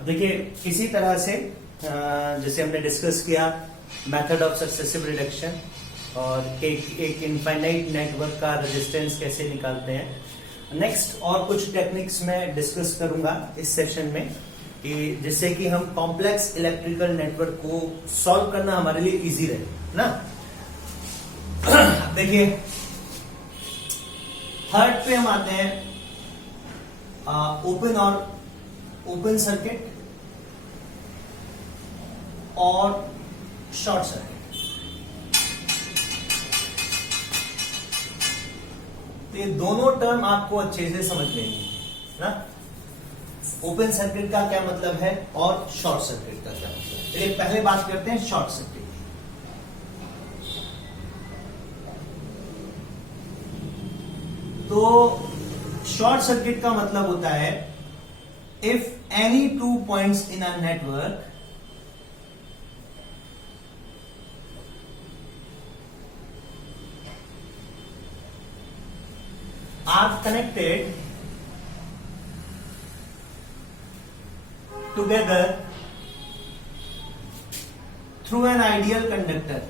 अब देखिए इसी तरह से जैसे हमने डिस्कस किया मेथड ऑफ सक्सेसिव रिडक्शन और एक इनफाइनाइट नेटवर्क का रेजिस्टेंस कैसे निकालते हैं। नेक्स्ट और कुछ टेक्निक्स में डिस्कस करूंगा इस सेशन में कि जिससे कि हम कॉम्प्लेक्स इलेक्ट्रिकल नेटवर्क को सॉल्व करना हमारे लिए इजी रहे ना। देखिए थर्ड पे हम आते हैं ओपन सर्किट और शॉर्ट सर्किट। तो ये दोनों टर्म आपको अच्छे से समझ लेंगे ना। ओपन सर्किट का क्या मतलब है और शॉर्ट सर्किट का क्या मतलब है। चलिए पहले बात करते हैं शॉर्ट सर्किट। तो शॉर्ट सर्किट का मतलब होता है if any two points in a network are connected together through an ideal conductor,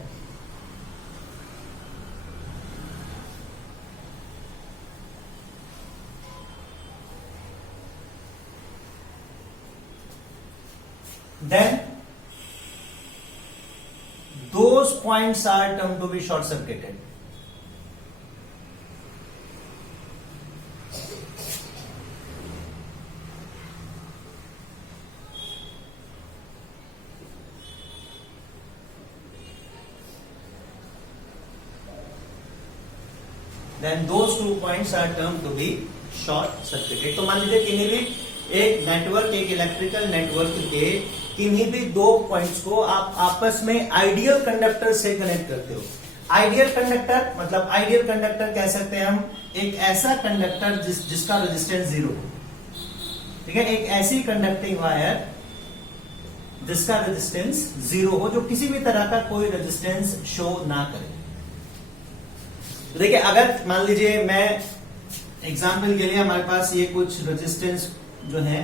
then those points are termed to be short circuited. Then those 2 points are termed to be short circuited. तो मान लीजिए किन्हीं भी एक network, एक electrical network के किन्हीं भी दो पॉइंट्स को आप आपस में आइडियल कंडक्टर से कनेक्ट करते हो। आइडियल कंडक्टर मतलब आइडियल कंडक्टर कह सकते हैं हम एक ऐसा कंडक्टर जिसका रेजिस्टेंस 0 हो। ठीक है, एक ऐसी कंडक्टिंग वायर जिसका रेजिस्टेंस 0 हो, जो किसी भी तरह का कोई रेजिस्टेंस शो ना करे। देखिए अगर मान लीजिए मैं एग्जाम्पल के लिए हमारे पास ये कुछ रेजिस्टेंस जो है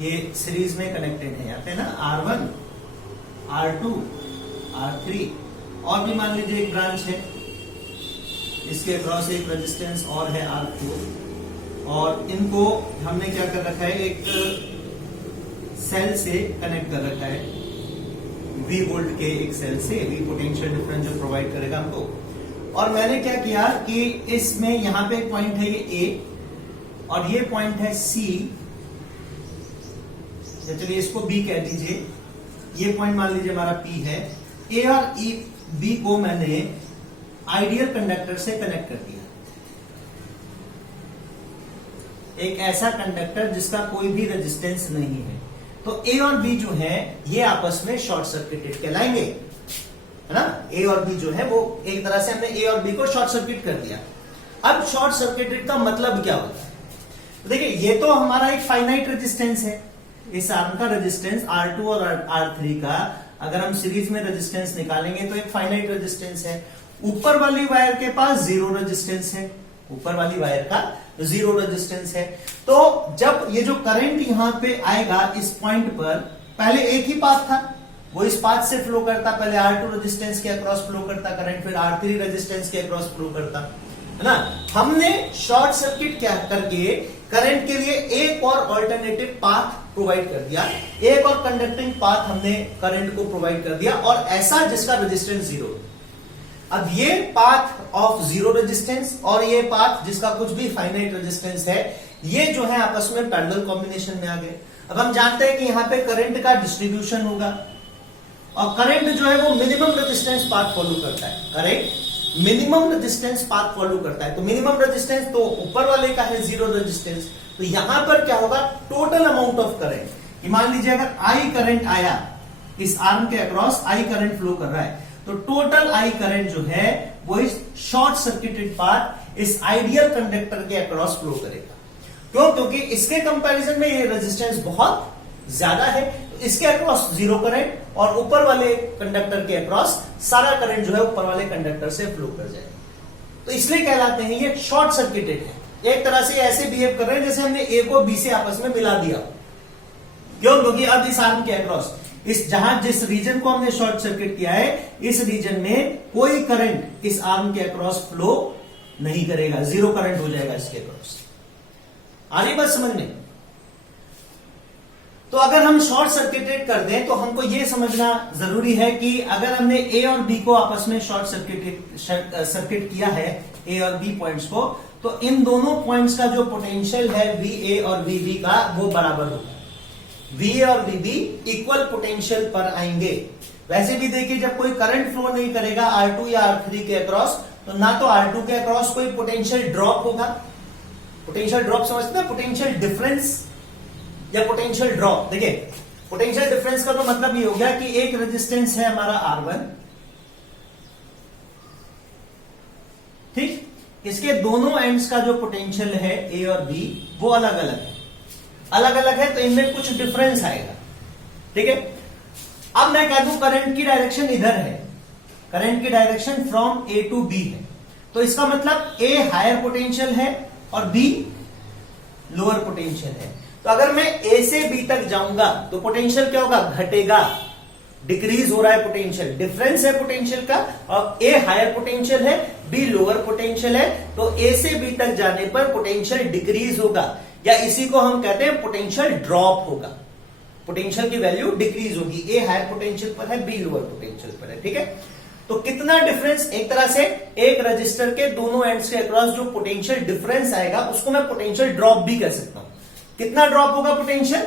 ये सीरीज में कनेक्टेड है यहाँ पे ना, R1, R2, R3 और भी मान लीजिए एक ब्रांच है, इसके अक्रॉस एक रेजिस्टेंस और है R4 और इनको हमने क्या कर रखा है, एक सेल से कनेक्ट कर रखा है, V वोल्ट के एक सेल से, V पोटेंशियल डिफरेंस जो प्रोवाइड करेगा हमको। और मैंने क्या किया कि इसमें यहां पे एक पॉइंट है ये A और ये पॉइंट है C, चलिए इसको B कह दीजिए, ये पॉइंट मान लीजिए हमारा P है। A और B को मैंने आइडियल कंडक्टर से कनेक्ट कर दिया, एक ऐसा कंडक्टर जिसका कोई भी रेजिस्टेंस नहीं है। तो A और B जो है ये आपस में शॉर्ट सर्किटेड कहलाएंगे, है ना। ए और बी जो है वो एक तरह से हमने ए और बी को शॉर्ट सर्किट कर दिया। अब शॉर्ट सर्किटेड का मतलब क्या होता है, तो देखिए ये तो हमारा एक फाइनाइट रेजिस्टेंस है, इस आर्म का रेजिस्टेंस R2 और R3 का अगर हम सीरीज में रेजिस्टेंस निकालेंगे तो एक फाइनाइट रेजिस्टेंस है। ऊपर वाली वायर के पास 0 रेजिस्टेंस है, ऊपर वाली वायर का 0 रेजिस्टेंस है। तो जब ये जो करंट यहां पे आएगा इस पॉइंट पर, पहले एक ही पाथ था, वो इस पाथ से फ्लो करता, पहले R2 रेजिस्टेंस के अक्रॉस फ्लो करता करंट, फिर R3 रेजिस्टेंस के अक्रॉस फ्लो करता, है ना। हमने शॉर्ट सर्किट क्या करके करंट के लिए एक और ऑल्टरनेटिव पाथ प्रोवाइड कर दिया, एक और कंडक्टिंग पाथ हमने करंट को प्रोवाइड कर दिया, और ऐसा जिसका रेजिस्टेंस 0। अब ये पाथ ऑफ 0 रेजिस्टेंस और ये पाथ जिसका कुछ भी फाइनाइट रेजिस्टेंस है, ये जो है आपस में पैरेलल कॉम्बिनेशन में आ गए। अब हम जानते हैं कि यहां पे करंट का डिस्ट्रीब्यूशन होगा और करंट जो है वो मिनिमम रेजिस्टेंस पाथ फॉलो करता है। Current minimum resistance path follow करता है, तो मिनिमम रेजिस्टेंस तो ऊपर वाले का है 0 रेजिस्टेंस। तो यहां पर क्या होगा, टोटल अमाउंट ऑफ करंट, मान लीजिए अगर I करंट आया इस आर्म के अक्रॉस, I करंट फ्लो कर रहा है, तो टोटल I करंट जो है वो इस शॉर्ट सर्किटेड पाथ इस आइडियल कंडक्टर के अक्रॉस फ्लो करेगा। क्यों? क्योंकि इसके कंपैरिजन में ये रेजिस्टेंस बहुत ज्यादा है, तो इसके अक्रॉस 0 करंट और ऊपर वाले कंडक्टर के अक्रॉस सारा करंट जो है ऊपर वाले कंडक्टर से फ्लो कर जाएगा। तो इसलिए कहलाते हैं ये शॉर्ट सर्किटेड है। एक तरह से ऐसे बिहेव कर रहे हैं जैसे हमने ए को बी से आपस में मिला दिया, क्यों? क्योंकि अब इस आर्म के अक्रॉस इस जहां जिस रीजन को हमने शॉर्ट सर्किट किया है, इस रीजन में कोई करंट इस आर्म के अक्रॉस फ्लो नहीं करेगा, जीरो करंट हो जाएगा इसके अक्रॉस। आ रही बात समझ में? तो अगर हम शॉर्ट सर्किटेड कर दें तो हमको यह समझना जरूरी है कि अगर हमने ए और बी को आपस में शॉर्ट सर्किट किया है, ए और बी पॉइंट्स को, तो इन दोनों पॉइंट्स का जो पोटेंशियल है वी ए और वी बी का, वो बराबर होगा। वी ए और वी बी इक्वल पोटेंशियल पर आएंगे। वैसे भी देखिए, जब कोई करंट फ्लो नहीं करेगा R2 या R3 के अक्रॉस, तो ना तो R2 के अक्रॉस कोई पोटेंशियल ड्रॉप होगा। पोटेंशियल ड्रॉप समझते हैं? पोटेंशियल डिफरेंस या पोटेंशियल ड्रॉप। देखिए, पोटेंशियल डिफरेंस का तो मतलब ये हो गया कि एक रेजिस्टेंस है हमारा R1, ठीक, इसके दोनों एंड्स का जो पोटेंशियल है ए और बी, वो अलग अलग है। अलग अलग है तो इनमें कुछ डिफरेंस आएगा, ठीक है। अब मैं कह दूं करंट की डायरेक्शन इधर है, करंट की direction from A to B है, तो इसका मतलब ए हायर पोटेंशियल है और बी लोअर पोटेंशियल है। तो अगर मैं ए से बी तक जाऊंगा तो पोटेंशियल क्या होगा? घटेगा, डिक्रीज हो रहा है पोटेंशियल, डिफरेंस है पोटेंशियल का, और ए हायर पोटेंशियल है, बी लोअर पोटेंशियल है, तो ए से बी तक जाने पर पोटेंशियल डिक्रीज होगा, या इसी को हम कहते हैं पोटेंशियल ड्रॉप होगा। पोटेंशियल की वैल्यू डिक्रीज होगी, ए हायर पोटेंशियल पर है, बी लोअर पोटेंशियल पर है, ठीक है। तो कितना डिफरेंस? एक तरह से एक रजिस्टर के दोनों एंड्स के अक्रॉस जो पोटेंशियल डिफरेंस आएगा उसको मैं पोटेंशियल ड्रॉप भी कह सकता हूं। कितना ड्रॉप होगा पोटेंशियल?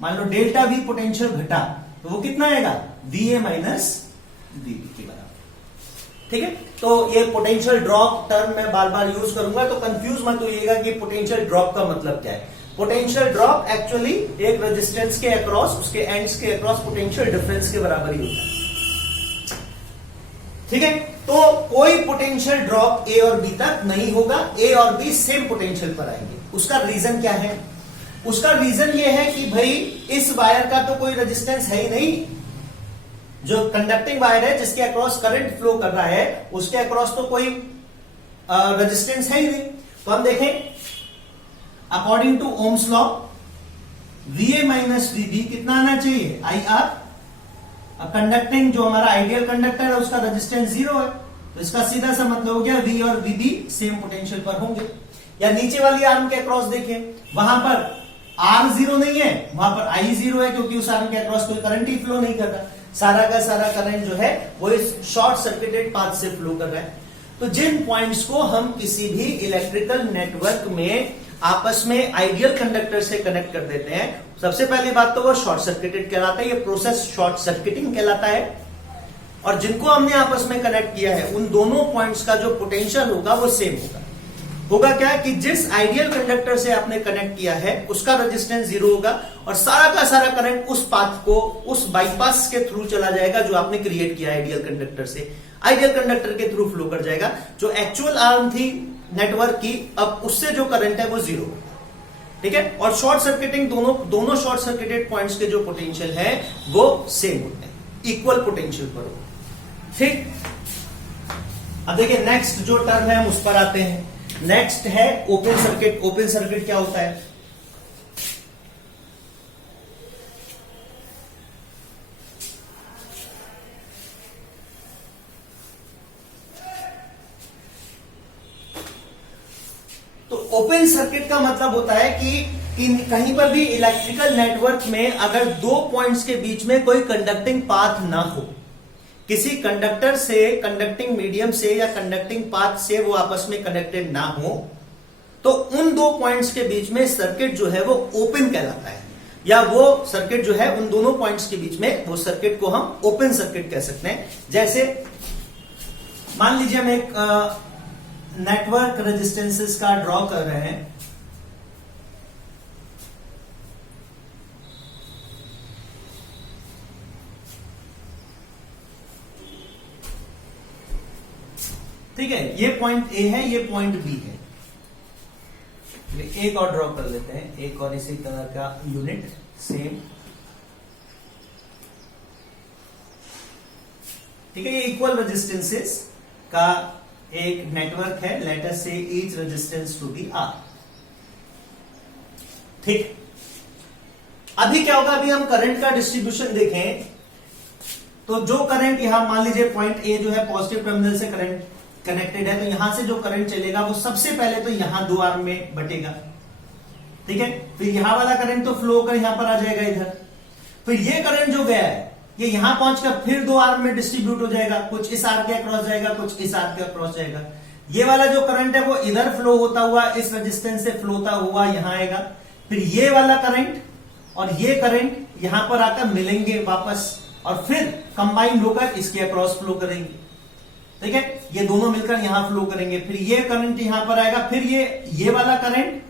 मान लो डेल्टा वी पोटेंशियल घटा, तो वो कितना आएगा? V A minus V B के बराबर, ठीक है। तो ये पोटेंशियल ड्रॉप टर्म मैं बार बार यूज करूंगा, तो कंफ्यूज मत होइएगा कि पोटेंशियल ड्रॉप का मतलब क्या है। पोटेंशियल ड्रॉप एक्चुअली एक रेजिस्टेंस के अक्रॉस, उसके एंड्स के अक्रॉस पोटेंशियल डिफरेंस के बराबर ही होता है, ठीक है। तो कोई पोटेंशियल ड्रॉप ए और बी तक नहीं होगा, ए और बी सेम पोटेंशियल पर आएंगे। उसका रीजन क्या है? उसका रीजन ये है कि भाई इस वायर का तो कोई रेजिस्टेंस है ही नहीं, जो कंडक्टिंग वायर है जिसके अक्रॉस करंट फ्लो कर रहा है उसके अक्रॉस तो कोई रेजिस्टेंस है ही नहीं। तो हम देखें, according to Ohm's law V A minus V B कितना आना चाहिए? I R. कंडक्टिंग जो हमारा आइडियल कंडक्टर है उसका रेजिस्टेंस जीरो है, तो इसका सीधा सा मतलब हो गया वी और वी बी सेम पोटेंशियल पर होंगे। या नीचे वाली आर्म के अक्रॉस देखें, वहां पर आर जीरो नहीं है, वहां पर आई जीरो है, क्योंकि उस आर्म के अक्रॉस कोई करंट ही फ्लो नहीं कर रहा, सारा का सारा करंट जो है वो इस शॉर्ट सर्किटेड पाथ से फ्लो कर रहा है। तो जिन पॉइंट्स को हम किसी भी इलेक्ट्रिकल नेटवर्क में आपस में आइडियल कंडक्टर से कनेक्ट कर देते हैं, सबसे पहली बात तो वो शॉर्ट सर्किटेड कहलाता है, ये प्रोसेस शॉर्ट सर्किटिंग कहलाता है। और जिनको हमने आपस में कनेक्ट किया है उन दोनों पॉइंट्स का जो पोटेंशियल होगा वो सेम होगा। होगा क्या कि जिस आइडियल कंडक्टर से आपने कनेक्ट किया है उसका रेजिस्टेंस जीरो होगा, और सारा का सारा करंट उस पाथ को, उस बाईपास के थ्रू चला जाएगा जो आपने क्रिएट किया आइडियल कंडक्टर से, आइडियल कंडक्टर के थ्रू फ्लो कर जाएगा। जो एक्चुअल आर्म थी नेटवर्क की, अब उससे जो करंट है वो जीरो, ठीक है। और शॉर्ट सर्किटिंग दोनों शॉर्ट सर्किटेड पॉइंट्स के जो पोटेंशियल है वो सेम होते हैं, इक्वल पोटेंशियल पर हो, ठीक। अब देखिए नेक्स्ट जो टर्म है हम उस पर आते हैं। नेक्स्ट है ओपन सर्किट। ओपन सर्किट क्या होता है? तो ओपन सर्किट का मतलब होता है कि कहीं पर भी इलेक्ट्रिकल नेटवर्क में अगर दो पॉइंट्स के बीच में कोई कंडक्टिंग पाथ ना हो, किसी कंडक्टर से, कंडक्टिंग मीडियम से या कंडक्टिंग पाथ से वो आपस में कनेक्टेड ना हो, तो उन दो पॉइंट्स के बीच में सर्किट जो है वो ओपन कहलाता है, या वो सर्किट जो है उन दोनों पॉइंट्स के बीच में, वो सर्किट को हम ओपन सर्किट कह सकते हैं। जैसे मान लीजिए हम एक नेटवर्क रेजिस्टेंसेस का ड्रॉ कर रहे हैं, ठीक है। ये पॉइंट ए है, ये पॉइंट बी है। एक और ड्रॉ कर लेते हैं, एक और इसी तरह का यूनिट सेम, ठीक है। ये इक्वल रेजिस्टेंसेस का एक नेटवर्क है, let us say each resistance to be R, ठीक। अभी क्या होगा, अभी हम करंट का डिस्ट्रीब्यूशन देखें तो जो करंट यहां मान लीजिए पॉइंट ए जो है पॉजिटिव टर्मिनल से करंट कनेक्टेड है, तो यहां से जो करंट चलेगा वो सबसे पहले तो यहां दो आर्म में बटेगा, ठीक है। फिर यहां वाला करंट तो फ्लो होकर यहां पर आ जाएगा इधर। फिर ये करंट जो गया है ये यहां पहुंचकर फिर दो आर्म में डिस्ट्रीब्यूट हो जाएगा, कुछ इस आर्म के अक्रॉस जाएगा, कुछ इस आर्म के अक्रॉस जाएगा। ये वाला जो करंट है वो इधर फ्लो होता हुआ इस रेजिस्टेंस से फ्लो होता हुआ यहां आएगा। फिर ये वाला करंट और ये करंट यहां पर आकर मिलेंगे वापस और फिर कंबाइंड होकर इसके अक्रॉस फ्लो करेंगे, ठीक है। ये दोनों मिलकर यहां फ्लो करेंगे। फिर ये करंट यहां पर आएगा, फिर ये वाला करंट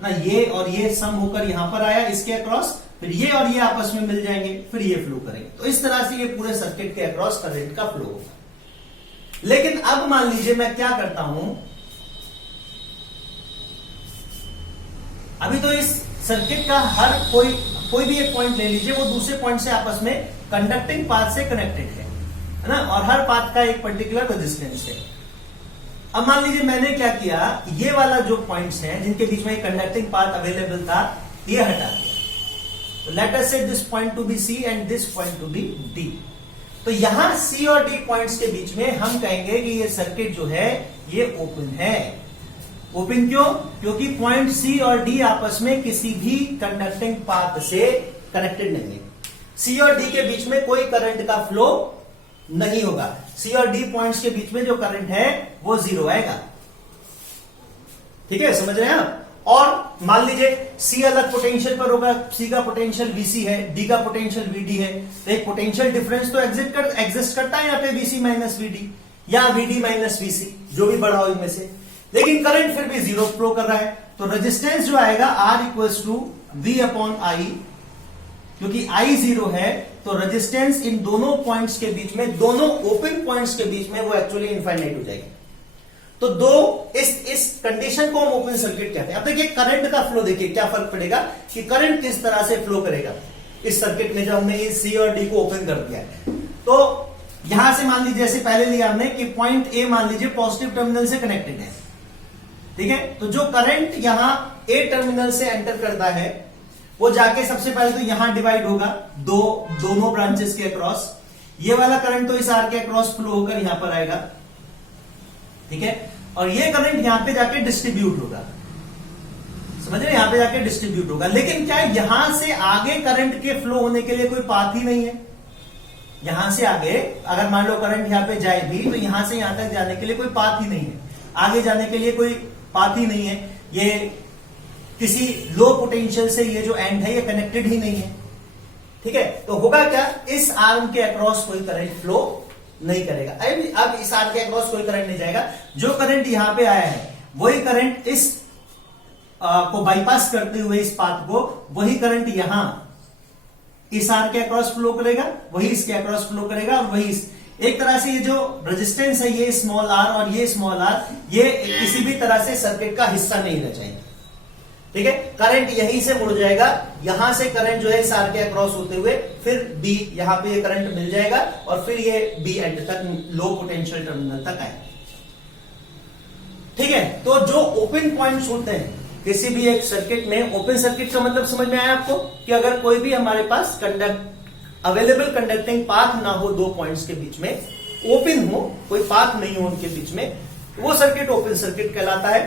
ना ये और ये सम होकर यहां पर आया इसके अक्रॉस, फिर ये और ये आपस में मिल जाएंगे, फिर ये फ्लो करेंगे। तो इस तरह से ये पूरे सर्किट के अक्रॉस करंट का फ्लो होगा। लेकिन अब मान लीजिए मैं क्या करता हूं, अभी तो इस सर्किट का हर कोई भी एक पॉइंट ले लीजिए, वो दूसरे पॉइंट से आपस में कंडक्टिंग पाथ से कनेक्टेड है ना, और हर पाथ का एक पर्टिकुलर रेजिस्टेंस है। अब मान लीजिए मैंने क्या किया, ये वाला जो पॉइंट्स हैं जिनके बीच में कंडक्टिंग पाथ अवेलेबल था ये हटा दिया। तो let us say this point to be C and this point to be D. तो यहां सी और डी पॉइंट्स के बीच में हम कहेंगे कि ये सर्किट जो है ये ओपन है। ओपन क्यों? क्योंकि पॉइंट सी और डी आपस में किसी भी कंडक्टिंग पाथ से कनेक्टेड नहीं है। सी और डी के बीच में कोई करंट का फ्लो नहीं होगा। सी और डी पॉइंट्स के बीच में जो करंट है वो जीरो आएगा, ठीक है, समझ रहे हैं आप। और मान लीजिए सी अलग पोटेंशियल पर होगा, सी का पोटेंशियल वीसी है, डी का पोटेंशियल वीडी है, तो एक पोटेंशियल डिफरेंस तो एग्जिस्ट करता है यहाँ पे वीसी माइनस वीडी या वीडी माइनस वीसी, जो भी बड़ा हो इनमें से, लेकिन करंट फिर भी जीरो फ्लो कर रहा है। तो रेजिस्टेंस जो आएगा R equals to V upon I, क्योंकि आई जीरो है तो रेजिस्टेंस इन दोनों पॉइंट्स के बीच में, दोनों ओपन पॉइंट्स के बीच में वो एक्चुअली इनफाइनाइट हो जाएगी। तो दो इस कंडीशन को हम ओपन सर्किट कहते हैं। अब देखिए करंट का फ्लो देखिए क्या फर्क पड़ेगा कि करंट किस तरह से फ्लो करेगा इस सर्किट में, जब हमने इस सी और डी को ओपन कर दिया है। तो यहां से मान लीजिए जैसे पहले लिया हमने कि पॉइंट ए मान लीजिए पॉजिटिव टर्मिनल से कनेक्टेड है, ठीक है। तो जो करंट यहां ए टर्मिनल से एंटर करता है वो जाके सबसे पहले तो यहां डिवाइड होगा दोनों ब्रांचेस के अक्रॉस। ये वाला करंट तो इस आर के अक्रॉस फ्लो होकर यहां पर आएगा, ठीक है। और ये करंट यहां पे जाके डिस्ट्रीब्यूट होगा, समझ रहे, यहां पे जाके डिस्ट्रीब्यूट होगा। लेकिन क्या यहां से आगे करंट के फ्लो होने के लिए कोई पाथ ही नहीं है। यहां से आगे अगर मान लो करंट यहां पे जाए भी तो यहां से यहां तक जाने के लिए कोई पाथ ही नहीं है, आगे जाने के लिए कोई पाथ ही नहीं है। ये किसी लो पोटेंशियल से ये जो एंड है ये कनेक्टेड ही नहीं है, ठीक है। तो होगा क्या, इस आर्म के अक्रॉस कोई करंट फ्लो नहीं करेगा। अब इस आर्म के अक्रॉस कोई करंट नहीं जाएगा। जो करंट यहां पे आया है वही करंट इस को बाईपास करते हुए इस पाथ को, वही करंट यहां इस आर के अक्रॉस फ्लो करेगा, वही इसके अक्रॉस फ्लो करेगा, और वही एक तरह से ये जो रेजिस्टेंस है ये स्मॉल आर और ये स्मॉल आर ये किसी भी तरह से सर्किट का हिस्सा नहीं रह जाएंगे, ठीक है। करंट यहीं से मुड़ जाएगा, यहां से करंट जो है इस आर के अक्रॉस होते हुए फिर बी, यहां पे ये करंट मिल जाएगा और फिर ये बी एंड तक लो पोटेंशियल टर्मिनल तक आएगा, ठीक है। तो जो ओपन पॉइंट्स होते हैं किसी भी एक सर्किट में, ओपन सर्किट का मतलब समझ में आया आपको कि अगर कोई भी हमारे पास अवेलेबल कंडक्टिंग पाथ ना हो दो पॉइंट्स के बीच में, ओपन हो, कोई पाथ नहीं हो उनके बीच में, वो सर्किट ओपन सर्किट कहलाता है।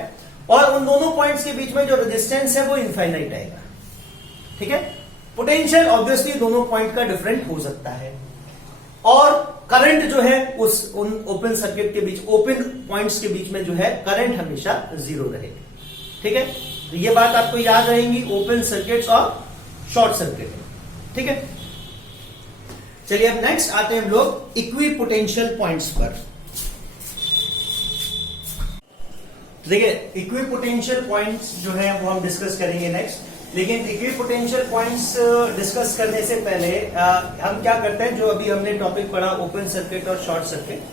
और उन दोनों पॉइंट्स के बीच में जो रेजिस्टेंस है वो इनफाइनाइट आएगा, ठीक है। पोटेंशियल ऑब्वियसली दोनों पॉइंट का डिफरेंट हो सकता है, और करंट जो है उन ओपन सर्किट के बीच, ओपन पॉइंट्स के बीच में जो है करंट हमेशा जीरो रहेगी, ठीक है। तो ये बात आपको याद रहेगी ओपन सर्किट्स और शॉर्ट सर्किट, ठीक है। चलिए अब नेक्स्ट आते हैं हम लोग इक्वी पोटेंशियल पॉइंट्स पर। देखिए इक्वी पोटेंशियल पॉइंट्स जो है वो हम डिस्कस करेंगे नेक्स्ट, लेकिन इक्वी पोटेंशियल पॉइंट्स डिस्कस करने से पहले हम क्या करते हैं, जो अभी हमने टॉपिक पढ़ा ओपन सर्किट और शॉर्ट सर्किट,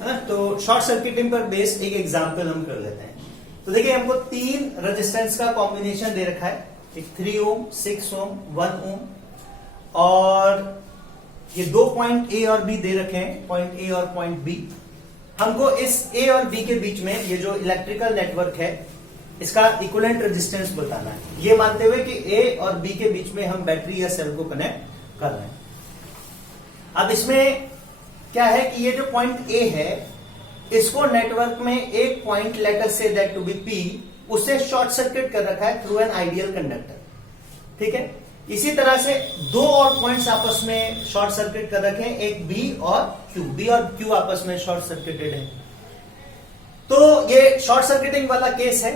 है ना, तो शॉर्ट सर्किटिंग पर बेस्ड एक एग्जांपल हम कर लेते हैं। तो देखिए हमको तीन रेजिस्टेंस का कॉम्बिनेशन दे रखा है, एक 3 ओम, 6 ओम, 1 ओम, और ये दो पॉइंट ए और बी दे रखे हैं, पॉइंट ए और पॉइंट बी। हमको इस ए और बी के बीच में ये जो इलेक्ट्रिकल नेटवर्क है इसका इक्विवेलेंट रेजिस्टेंस बताना है, ये मानते हुए कि ए और बी के बीच में हम बैटरी या सेल को कनेक्ट कर रहे हैं। अब इसमें क्या है कि ये जो पॉइंट ए है, इसको नेटवर्क में एक point, let us say that to be P, उसे शॉर्ट सर्किट कर रखा है थ्रू एन आइडियल कंडक्टर। ठीक है, इसी तरह से दो और पॉइंट्स आपस में शॉर्ट सर्किट कर रखे हैं, एक बी और क्यू। बी और क्यू आपस में शॉर्ट सर्किटेड है, तो ये शॉर्ट सर्किटिंग वाला केस है।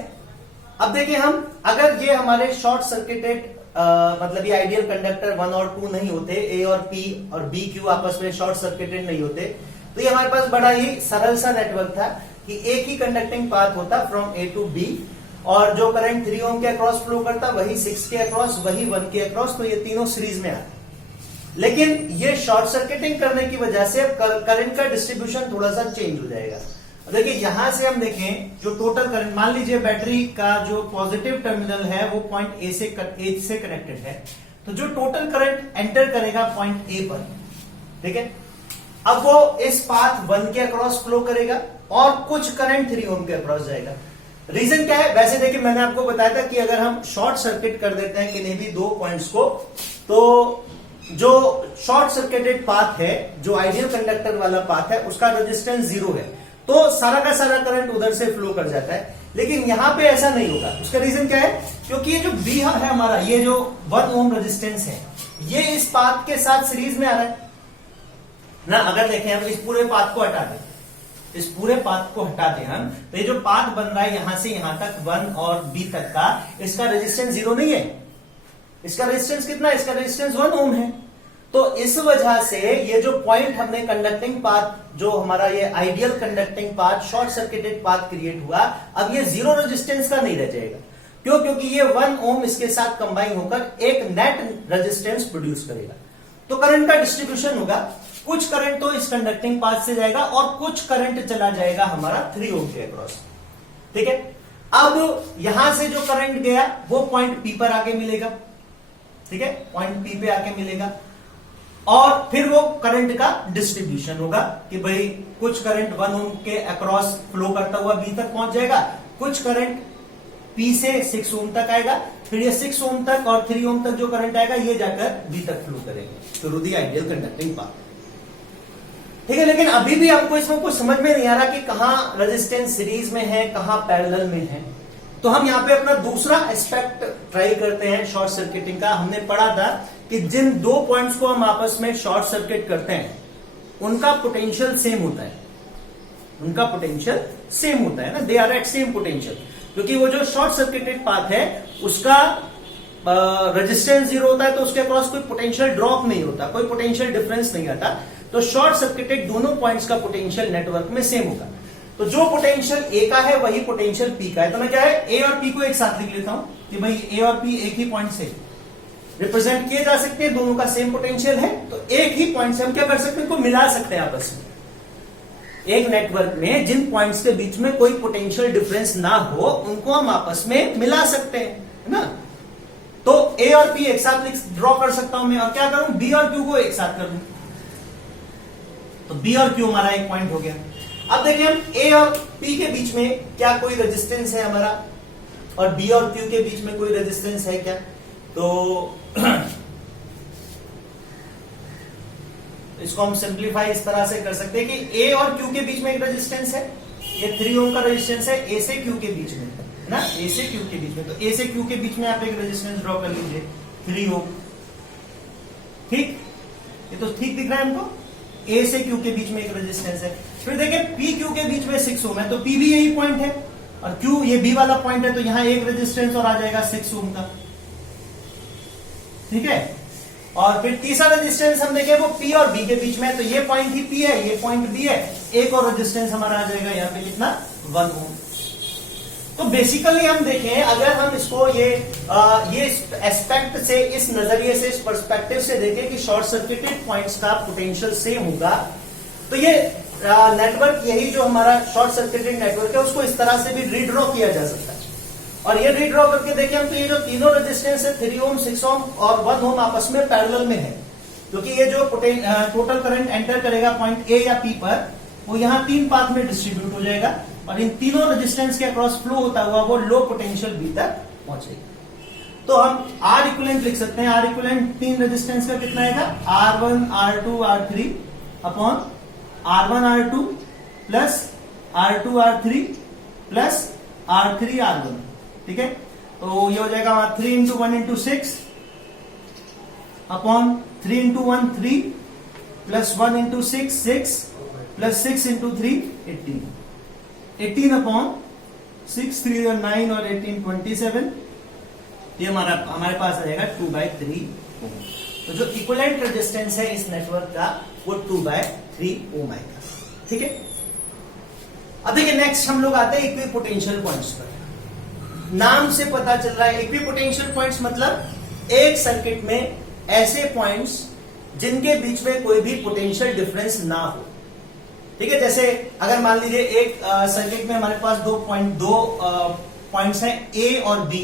अब देखिए हम, अगर ये हमारे शॉर्ट सर्किटेड मतलब ये आइडियल कंडक्टर 1 और 2 नहीं होते, ए और पी और बी क्यू आपस में शॉर्ट सर्किटेड नहीं होते, तो ये हमारे पास बड़ा ही सरल सा नेटवर्क था कि एक ही कंडक्टिंग पाथ होता फ्रॉम ए टू बी, और जो करंट 3 ओम के अक्रॉस फ्लो करता वही 6 के अक्रॉस, वही 1 के अक्रॉस, तो ये तीनों सीरीज में आते। लेकिन ये शॉर्ट सर्किटिंग करने की वजह से करंट का डिस्ट्रीब्यूशन थोड़ा सा चेंज हो जाएगा। देखिए यहां से हम देखें, जो टोटल करंट, मान लीजिए बैटरी का जो पॉजिटिव टर्मिनल है वो पॉइंट ए से कनेक्टेड है, तो जो टोटल करंट एंटर करेगा पॉइंट ए पर, ठीक है, अब वो इस पाथ 1 के अक्रॉस फ्लो करेगा और कुछ करंट 3 ओम के अक्रॉस जाएगा। रीजन क्या है? वैसे देखिए मैंने आपको बताया था कि अगर हम शॉर्ट सर्किट कर देते हैं किन्हीं भी दो पॉइंट्स को, तो जो शॉर्ट सर्किटेड पाथ है, जो आइडियल कंडक्टर वाला पाथ है, उसका रेजिस्टेंस 0 है, तो सारा का सारा करंट उधर से फ्लो कर जाता है। लेकिन यहां पे ऐसा नहीं होगा। उसका रीजन क्या है? क्योंकि ये जो बी है हमारा, ये जो 1 ओम रेजिस्टेंस है, ये इस पाथ के साथ सीरीज में आ रहा है ना। अगर देखें हम इस पूरे पाथ को हटा दें, इस पूरे पाथ को हटा दें हम, तो ये जो पाथ बन रहा है यहां से यहां तक 1 और बी तक का, इसका रेजिस्टेंस 0 नहीं है। इसका रेजिस्टेंस कितना है? इसका रेजिस्टेंस 1 ओम है। तो इस वजह से ये जो पॉइंट हमने कंडक्टिंग पाथ, जो हमारा ये ideal conducting path, short circuited path create हुआ, अब ये 0 रेजिस्टेंस का नहीं रह जाएगा। क्यों? क्योंकि ये 1 ओम इसके साथ कंबाइन होकर एक नेट रेजिस्टेंस प्रोड्यूस करेगा। तो करंट का डिस्ट्रीब्यूशन होगा, कुछ करंट तो इस कंडक्टिंग पाथ से जाएगा और कुछ करंट चला जाएगा हमारा 3 ओम के अक्रॉस। ठीक है, अब यहां से जो करंट गया वो पॉइंट पी पर आके मिलेगा। ठीक है, पॉइंट पी पे आके मिलेगा और फिर वो करंट का डिस्ट्रीब्यूशन होगा कि भाई कुछ करंट 1 ओम के अक्रॉस फ्लो करता हुआ बी तक पहुंच जाएगा, कुछ करंट पी से 6 ओम तक आएगा, फिर ये 6 ओम तक और 3 ओम तक जो करंट आएगा ये जाकर बी तक फ्लो करेंगे through the ideal conducting path. ठीक है, लेकिन अभी भी आपको इसमें कुछ समझ में नहीं आ रहा कि कहां रेजिस्टेंस सीरीज में है, कहां पैरेलल में है। तो हम यहां पे अपना दूसरा एस्पेक्ट ट्राई करते हैं शॉर्ट सर्किटिंग का। हमने पढ़ा था कि जिन दो पॉइंट्स को हम आपस में शॉर्ट सर्किट करते हैं उनका पोटेंशियल सेम होता है, उनका पोटेंशियल सेम होता है ना, they are at same potential. क्योंकि वो जो शॉर्ट सर्किटेड पाथ है उसका रेजिस्टेंस 0 होता है, तो उसके अक्रॉस कोई पोटेंशियल ड्रॉप नहीं होता, कोई पोटेंशियल डिफरेंस नहीं आता। तो शॉर्ट सर्किटेड दोनों पॉइंट्स का पोटेंशियल नेटवर्क में सेम होगा। तो जो पोटेंशियल ए का है वही पोटेंशियल पी का है। तो मैं क्या है, ए और पी को एक साथ लिख लेता हूं कि भाई ए और पी एक ही पॉइंट से रिप्रेजेंट किए जा सकते हैं, दोनों का सेम पोटेंशियल है, तो एक ही पॉइंट से हम क्या कर सकते हैं, इनको मिला सकते हैं आपस में। एक नेटवर्क में जिन पॉइंट्स के बीच में कोई पोटेंशियल डिफरेंस ना हो उनको हम आपस में मिला सकते हैं, है ना। तो ए और पी एक साथ ड्रॉ कर सकता हूं मैं, और क्या करूं, बी और क्यू को एक साथ कर दूं। तो बी और क्यू हमारा एक पॉइंट हो गया। अब देखिए हम ए और पी के बीच में क्या कोई रेजिस्टेंस है हमारा, और बी और क्यू के बीच में कोई रेजिस्टेंस है क्या? तो इसको हम सिंप्लीफाई इस तरह से कर सकते हैं कि ए और क्यू के बीच में एक रेजिस्टेंस है, ये 3 ओम का रेजिस्टेंस है ए से क्यू के बीच में, है ना, ए से क्यू के बीच में। तो ए से क्यू के बीच में आप एक रेजिस्टेंस ड्रॉ कर लीजिए 3 ओम। ठीक, ये तो ठीक दिख रहा है हमको। ए से क्यू के बीच में एक रेजिस्टेंस है। फिर देखिए पी क्यू के बीच में 6 ओम है, तो पी भी यही पॉइंट है और क्यू ये बी वाला पॉइंट है, तो यहां एक रेजिस्टेंस और आ जाएगा 6 ओम का। ठीक है, और फिर तीसरा रेजिस्टेंस हम देखें वो पी और बी के बीच में है, तो ये पॉइंट ही पी है, ये पॉइंट बी है, एक और रेजिस्टेंस हमारा आ जाएगा यहाँ पे कितना, 1 ओम। तो बेसिकली हम देखें, अगर हम इसको ये एस्पेक्ट से, इस नजरिए से, इस पर्सपेक्टिव से देखें कि शॉर्ट सर्किटेड पॉइंट्स का पोटेंशियल सेम होगा, तो ये नेटवर्क, यही जो हमारा शॉर्ट सर्किटेड नेटवर्क है, उसको इस तरह से भी रीड्रॉ किया जा सकता है। और ये रीड्रॉ करके देखें हम, तो ये जो तीनों रेजिस्टेंस है 3 ओम, 6 ओम और 1 ओम आपस में पैरेलल में है, क्योंकि ये जो टोटल करंट एंटर करेगा पॉइंट ए या पी पर, वो यहां 3 पाथ में डिस्ट्रीब्यूट हो जाएगा और इन तीनों रेजिस्टेंस के अक्रॉस फ्लो होता हुआ वो लो पोटेंशियल बी तक पहुंचेगा। तो हम आर इक्विवेलेंट लिख सकते हैं। आर इक्विवेलेंट तीन रेजिस्टेंस का कितना आएगा, R1 R2 R3 upon R1 R2 plus R2 R3 plus R3 R1। ठीक है, तो ये हो जाएगा 3 into 1 into 6 upon 3 into 1 3 plus 1 into 6 6 plus 6 into 3 18 upon 6 3 और 9 और 18 27। ये हमारे पास आ जाएगा 2/3 ओम। तो जो इक्विवेलेंट रेजिस्टेंस है इस नेटवर्क का वो 2/3 ओम आएगा। ठीक है, अब देखिए नेक्स्ट हम लोग आते हैं इक्विपोटेंशियल पॉइंट्स पर। नाम से पता चल रहा है इक्विपोटेंशियल पॉइंट्स मतलब एक सर्किट में ऐसे पॉइंट्स जिनके बीच में कोई भी पोटेंशियल डिफरेंस ना हो। ठीक है, जैसे अगर मान लीजिए एक सर्किट में हमारे पास दो पॉइंट्स हैं ए और बी,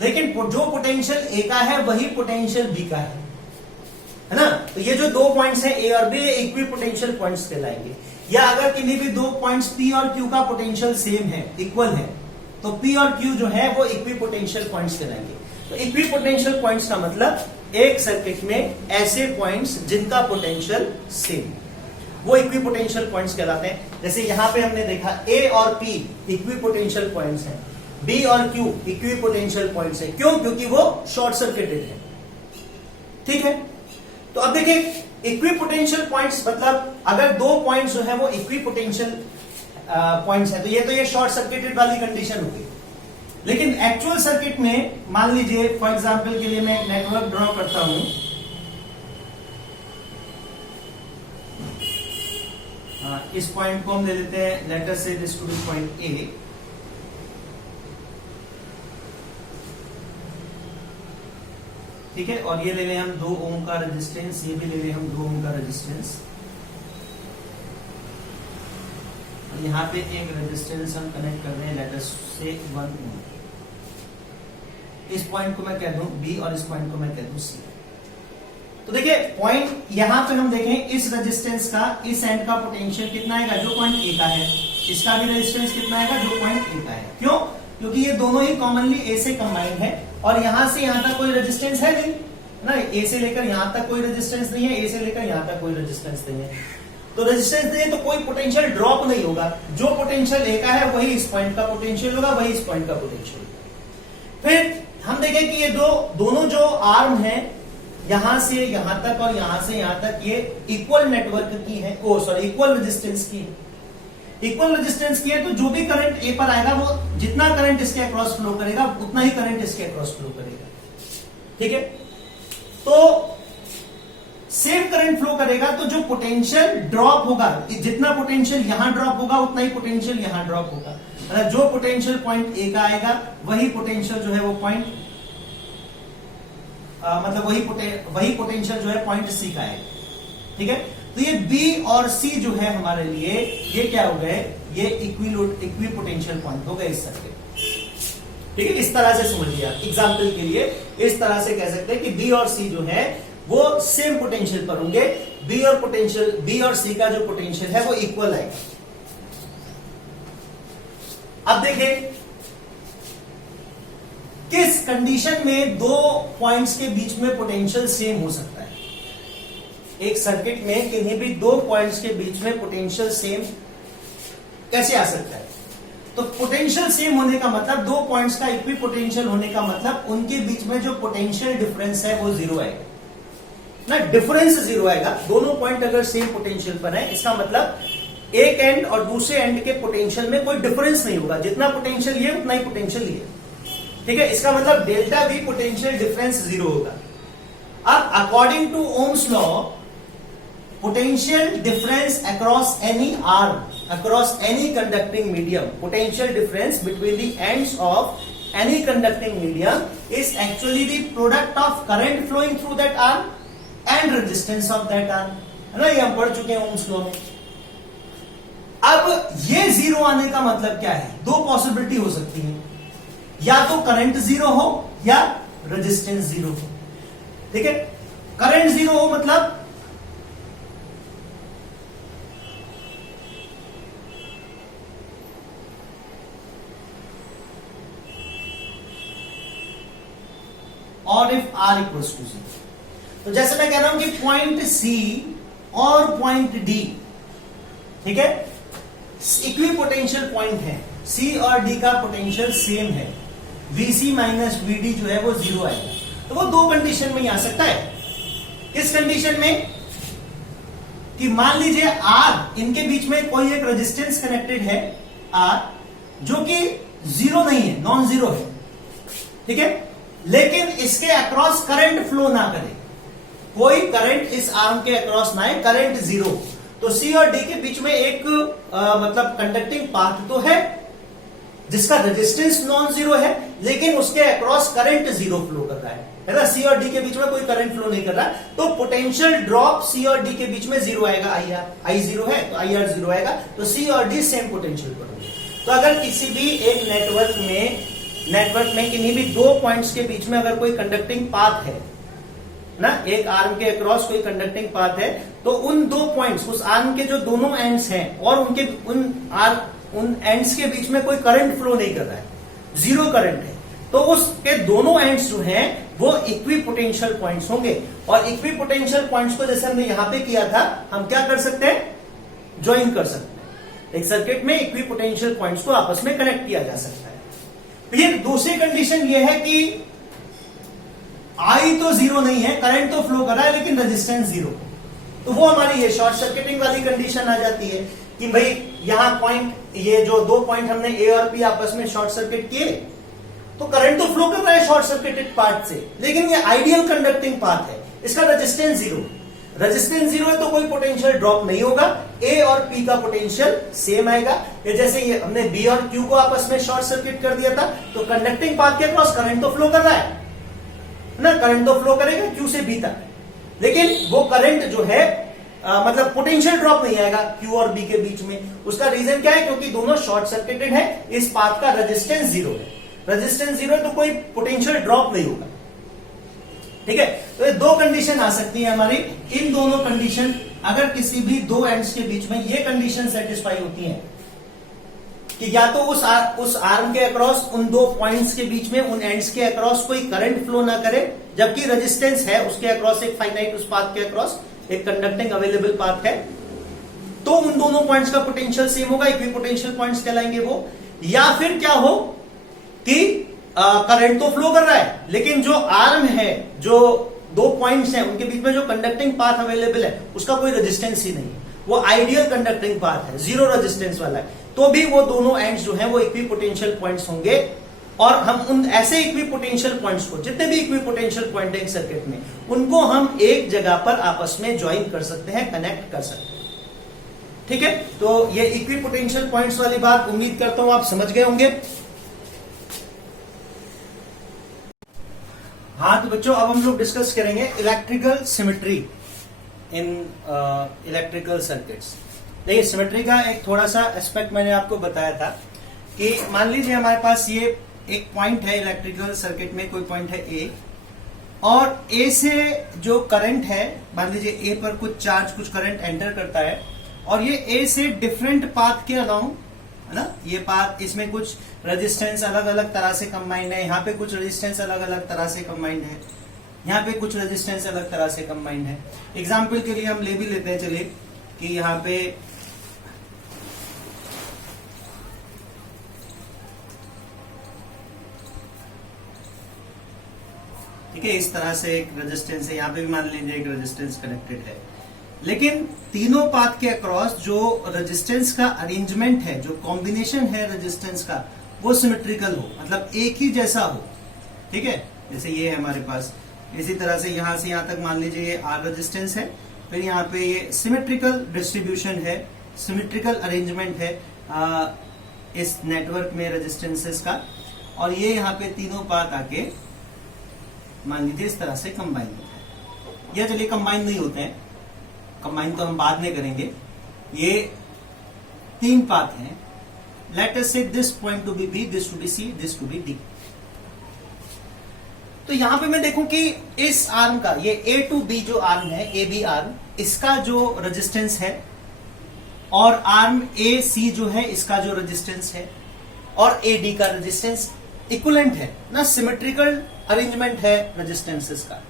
लेकिन जो पोटेंशियल ए का है वही पोटेंशियल बी का है ना। तो ये जो दो पॉइंट्स हैं ए और बी, ये इक्विपोटेंशियल पॉइंट्स कहलाएंगे। या अगर किन्हीं भी दो पॉइंट्स पी और क्यू का पोटेंशियल सेम है, इक्वल है, तो पी और क्यू जो है वो इक्विपोटेंशियल पॉइंट्स कहलाएंगे। तो इक्विपोटेंशियल पॉइंट्स का मतलब एक सर्किट में ऐसे पॉइंट्स जिनका पोटेंशियल सेम, वो इक्विपोटेंशियल पॉइंट्स कहलाते हैं। जैसे यहां पे हमने देखा ए और पी इक्विपोटेंशियल पॉइंट्स हैं, बी और क्यू इक्विपोटेंशियल पॉइंट्स हैं। क्यों? क्योंकि वो शॉर्ट सर्किटेड है। ठीक है, तो अब देखिए इक्विपोटेंशियल पॉइंट्स मतलब अगर दो पॉइंट्स जो है वो इक्विपोटेंशियल पॉइंट्स है, तो ये शॉर्ट सर्किटेड वाली कंडीशन होगी। लेकिन एक्चुअल सर्किट में मान लीजिए फॉर एग्जांपल के लिए मैं नेटवर्क ड्रॉ करता हूं। इस पॉइंट को हम ले लेते हैं, let us say this to be point A. ठीक है, और ये ले लें हम 2 ओम का रेजिस्टेंस, ये भी ले लें हम 2 ओम का रेजिस्टेंस, और यहां पे एक रेजिस्टेंस हम कनेक्ट कर रहे हैं, लेट अस से 1 ओम। इस पॉइंट को मैं कह दूं बी और इस पॉइंट को मैं कह दूं सी। तो देखिए पॉइंट यहां पे हम देखें इस रेजिस्टेंस का इस एंड का पोटेंशियल कितना आएगा, जो पॉइंट ए का है, इसका भी रेजिस्टेंस कितना आएगा, जो पॉइंट ए का है। क्यों? क्योंकि ये दोनों ही कॉमनली ए से कंबाइंड है और यहां से यहां तक कोई रेजिस्टेंस है नहीं ना, ए से लेकर यहां तक कोई रेजिस्टेंस नहीं है, ए से लेकर यहां तक कोई रेजिस्टेंस नहीं है। तो रेजिस्टेंस नहीं है तो कोई पोटेंशियल ड्रॉप नहीं होगा। जो पोटेंशियल ए का है वही इस पॉइंट का पोटेंशियल होगा, वही इस पॉइंट का पोटेंशियल होगा। फिर हम देखें कि ये दोनों जो आर्म है यहां से यहां तक और यहां से यहां तक, ये इक्वल नेटवर्क की है, इक्वल रेजिस्टेंस की है। इक्वल रेजिस्टेंस की है तो जो भी करंट ए पर आएगा वो जितना करंट इसके अक्रॉस फ्लो करेगा उतना ही करंट इसके अक्रॉस फ्लो करेगा। ठीक है, तो सेम करंट फ्लो करेगा तो जो पोटेंशियल ड्रॉप होगा, जितना पोटेंशियल यहां ड्रॉप होगा उतना ही पोटेंशियल यहां ड्रॉप होगा। जो पोटेंशियल पॉइंट ए का आएगा वही पोटेंशियल जो है वो पॉइंट मतलब वही पोटेंशियल जो है पॉइंट सी का आएगा। ठीक है, तो ये बी और सी जो है हमारे लिए ये क्या हो गए, ये इक्विपोटेंशियल पॉइंट हो गए इस सर्किट। ठीक है, इस तरह से समझ लिया। एग्जांपल के लिए इस तरह से कह सकते हैं कि बी और सी जो है वो सेम पोटेंशियल पर होंगे। बी और सी का जो पोटेंशियल है वो इक्वल आएगा। अब देखें किस कंडीशन में दो पॉइंट्स के बीच में पोटेंशियल सेम हो सकता है। एक सर्किट में किन्हीं भी दो पॉइंट्स के बीच में पोटेंशियल सेम कैसे आ सकता है? तो पोटेंशियल सेम होने का मतलब दो पॉइंट्स का इक्वी पोटेंशियल होने का मतलब उनके बीच में जो पोटेंशियल डिफरेंस है वो जीरो आएगा ना, डिफरेंस जीरो आएगा। दोनों पॉइंट अगर सेम पोटेंशियल पर है इसका मतलब एक एंड और दूसरे एंड के पोटेंशियल में कोई डिफरेंस नहीं होगा, जितना पोटेंशियल ये उतना ही पोटेंशियल ये। ठीक है, इसका मतलब delta V potential difference zero होगा। अब according to Ohm's law potential difference across any arm, across any conducting medium, potential difference between the ends of any conducting medium is actually the product of current flowing through that arm and resistance of that arm। है ना, ये हम पढ़ चुके हैं Ohm's law में। अब ये जीरो आने का मतलब क्या है? दो पॉसिबिलिटी हो सकती है, या तो करंट जीरो हो या रेजिस्टेंस जीरो हो। ठीक है, करंट जीरो हो मतलब आर इक्वल्स टू 0। तो जैसे मैं कह रहा हूं कि पॉइंट सी और पॉइंट डी, ठीक है, इक्वी पोटेंशियल पॉइंट है, सी और डी का पोटेंशियल सेम है, VC माइनस VD जो है वो 0 आएगा। तो वो दो कंडीशन में ही आ सकता है। किस कंडीशन में? कि मान लीजिए R, इनके बीच में कोई एक रेजिस्टेंस कनेक्टेड है R, जो कि 0 नहीं है, नॉन 0 है, ठीक है, लेकिन इसके अक्रॉस करंट फ्लो ना करे, कोई करंट इस आर्म के अक्रॉस ना है, करंट 0। तो C और D के बीच में एक मतलब कंडक्टिंग पाथ तो है जिसका रेजिस्टेंस नॉन 0 है, लेकिन उसके अक्रॉस करंट 0 फ्लो कर रहा है ना। C और D के बीच में कोई करंट फ्लो नहीं कर रहा है, तो पोटेंशियल ड्रॉप C और D के बीच में 0 आएगा। I 0 है तो IR 0 आएगा, तो C और D सेम पोटेंशियल पर होंगे। तो अगर किसी भी एक नेटवर्क में किन्हीं भी दो पॉइंट्स के बीच में अगर कोई कंडक्टिंग पाथ है ना, एक आर्म के अक्रॉस कोई कंडक्टिंग पाथ है, तो उन दो पॉइंट्स, उस आर्म के जो दोनों एंड्स हैं और उनके उन एंड्स के बीच में कोई करंट फ्लो नहीं कर रहा है, 0 करंट है, तो उसके दोनों एंड्स जो हैं वो इक्वी पोटेंशियल पॉइंट्स होंगे। और इक्वी पोटेंशियल पॉइंट्स को जैसे हमने यहां पे किया था, हम क्या कर सकते हैं? ज्वाइन कर सकते हैं। एक सर्किट में इक्वी पोटेंशियल पॉइंट्स को आपस में कनेक्ट किया जा सकता है। फिर दूसरी कंडीशन ये है कि I तो 0 नहीं है, करंट तो फ्लो कर रहा है, लेकिन रेजिस्टेंस 0, तो वो हमारी ये शॉर्ट सर्किटिंग वाली कंडीशन आ जाती है कि भाई यहां पॉइंट, ये जो दो पॉइंट हमने ए और बी आपस में शॉर्ट सर्किट किए, तो करंट तो फ्लो कर रहा है शॉर्ट सर्किटेड पार्ट से, लेकिन ये आइडियल कंडक्टिंग पाथ है, इसका रेजिस्टेंस 0, रेजिस्टेंस 0 है तो कोई पोटेंशियल ड्रॉप नहीं होगा, ए और पी का पोटेंशियल सेम आएगा। ये जैसे ये हमने बी और क्यू को आपस में शॉर्ट सर्किट कर दिया था, तो कंडक्टिंग पाथ के अक्रॉस करंट तो फ्लो कर रहा है ना, करंट तो फ्लो करेगा क्यू से बी तक, लेकिन वो करंट जो है मतलब पोटेंशियल ड्रॉप नहीं आएगा क्यू और बी के बीच में। उसका रीजन क्या है? क्योंकि दोनों शॉर्ट सर्किटेड है, इस पाथ का रेजिस्टेंस 0 है, रेजिस्टेंस 0 है तो कोई पोटेंशियल ड्रॉप नहीं होगा, ठीक है। तो ये दो कंडीशन आ सकती है हमारी। इन दोनों कंडीशन, अगर किसी भी दो एंड्स के बीच में ये कंडीशन सेटिस्फाई होती है कि या तो उस आर्म के अक्रॉस, उन दो पॉइंट्स के बीच में, उन एंड्स के अक्रॉस कोई करंट फ्लो ना करे, जबकि रेजिस्टेंस है उसके अक्रॉस एक फाइनाइट, उस पाथ के अक्रॉस एक कंडक्टिंग अवेलेबल पाथ है, तो उन दोनों पॉइंट्स का पोटेंशियल सेम होगा, इक्वी पोटेंशियल पॉइंट्स कहलाएंगे वो। या फिर क्या हो कि करंट तो फ्लो कर रहा है, लेकिन जो आर्म है, जो दो पॉइंट्स हैं, उनके बीच में जो कंडक्टिंग पाथ अवेलेबल है उसका कोई रेजिस्टेंस ही नहीं है, वो आइडियल कंडक्टिंग पाथ है, 0 रेजिस्टेंस वाला है, तो भी वो दोनों एंड्स जो हैं वो इक्वी पोटेंशियल पॉइंट्स होंगे। और हम उन ऐसे इक्वी पोटेंशियल पॉइंट्स को, जितने भी इक्वी पोटेंशियल पॉइंट है सर्किट में, उनको हम एक जगह पर आपस में ज्वाइन कर सकते हैं, कनेक्ट कर सकते हैं, ठीक है। तो ये इक्वी पोटेंशियल पॉइंट्स वाली बात उम्मीद करता हूं आप समझ गए होंगे। हाँ तो बच्चों, अब हम लोग डिस्कस करेंगे electrical symmetry in electrical circuits. देखिए, सिमेट्री का एक थोड़ा सा एस्पेक्ट मैंने आपको बताया था कि मान लीजिए हमारे पास ये एक पॉइंट है इलेक्ट्रिकल सर्किट में, कोई पॉइंट है ए, और ए से जो करंट है, मान लीजिए ए पर कुछ चार्ज, कुछ करंट एंटर करता है, और ये ए से डिफरेंट पाथ के अलाउंग, है ना, ये पाथ, इसमें कुछ रेजिस्टेंस अलग अलग तरह से कंबाइंड है, यहाँ पे कुछ रेजिस्टेंस अलग अलग तरह से कंबाइंड है, यहाँ पे कुछ रेजिस्टेंस अलग तरह से कंबाइंड है। एग्जाम्पल के लिए हम ले भी लेते हैं, चलिए, कि यहाँ पे ठीक है, इस तरह से एक रेजिस्टेंस है, यहाँ पे भी मान लीजिए एक रेजिस्टेंस कनेक्टेड है, लेकिन तीनों पाथ के अक्रॉस जो रेजिस्टेंस का अरेंजमेंट है, जो कॉम्बिनेशन है रेजिस्टेंस का, वो सिमेट्रिकल हो, मतलब एक ही जैसा हो, ठीक है। जैसे ये है हमारे पास, इसी तरह से यहां तक मान लीजिए ये आर रेजिस्टेंस है, फिर यहाँ पे ये सिमेट्रिकल डिस्ट्रीब्यूशन है, सिमेट्रिकल अरेंजमेंट है इस नेटवर्क में रेजिस्टेंसेस का, और ये यहाँ पे तीनों पाथ आके मान लीजिए इस तरह से कंबाइन होता है। या चलिए कंबाइन नहीं होते हैं, कंबाइन तो हम बाद में करेंगे। ये तीन पाथ हैं, let us say this point to B B, this to be C, this to be D. तो यहां पे मैं देखूं कि इस आर्म का, ये ए टू बी जो आर्म है, ए बी आर्म, इसका जो रेजिस्टेंस है, और आर्म ए सी जो है, इसका जो रेजिस्टेंस है, और ए डी का रेजिस्टेंस, इक्विवेलेंट है ना, सिमेट्रिकल अरेंजमेंट है रेजिस्टेंसेस का।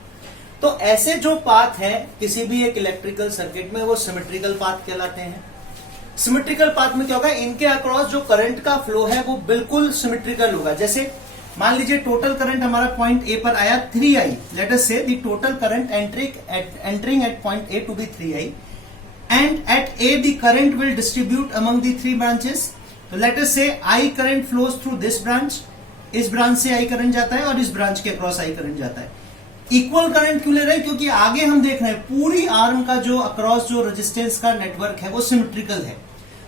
तो ऐसे जो पाथ है किसी भी एक इलेक्ट्रिकल सर्किट में वो सिमेट्रिकल पाथ कहलाते हैं। सिमेट्रिकल पाथ में क्या होगा, इनके अक्रॉस जो करंट का फ्लो है वो बिल्कुल सिमेट्रिकल होगा। जैसे मान लीजिए टोटल करंट हमारा पॉइंट ए पर आया 3i, let us say the total current entering at point A to be 3i and at A the current will distribute among the 3 branches. तो let us say i current flows through this branch, इस branch से i current जाता है और इस branch के across i current जाता है। इक्वल करंट क्यों ले रहे हैं, क्योंकि आगे हम देख रहे हैं पूरी आर्म का जो अक्रॉस जो रेजिस्टेंस का नेटवर्क है वो सिमेट्रिकल है।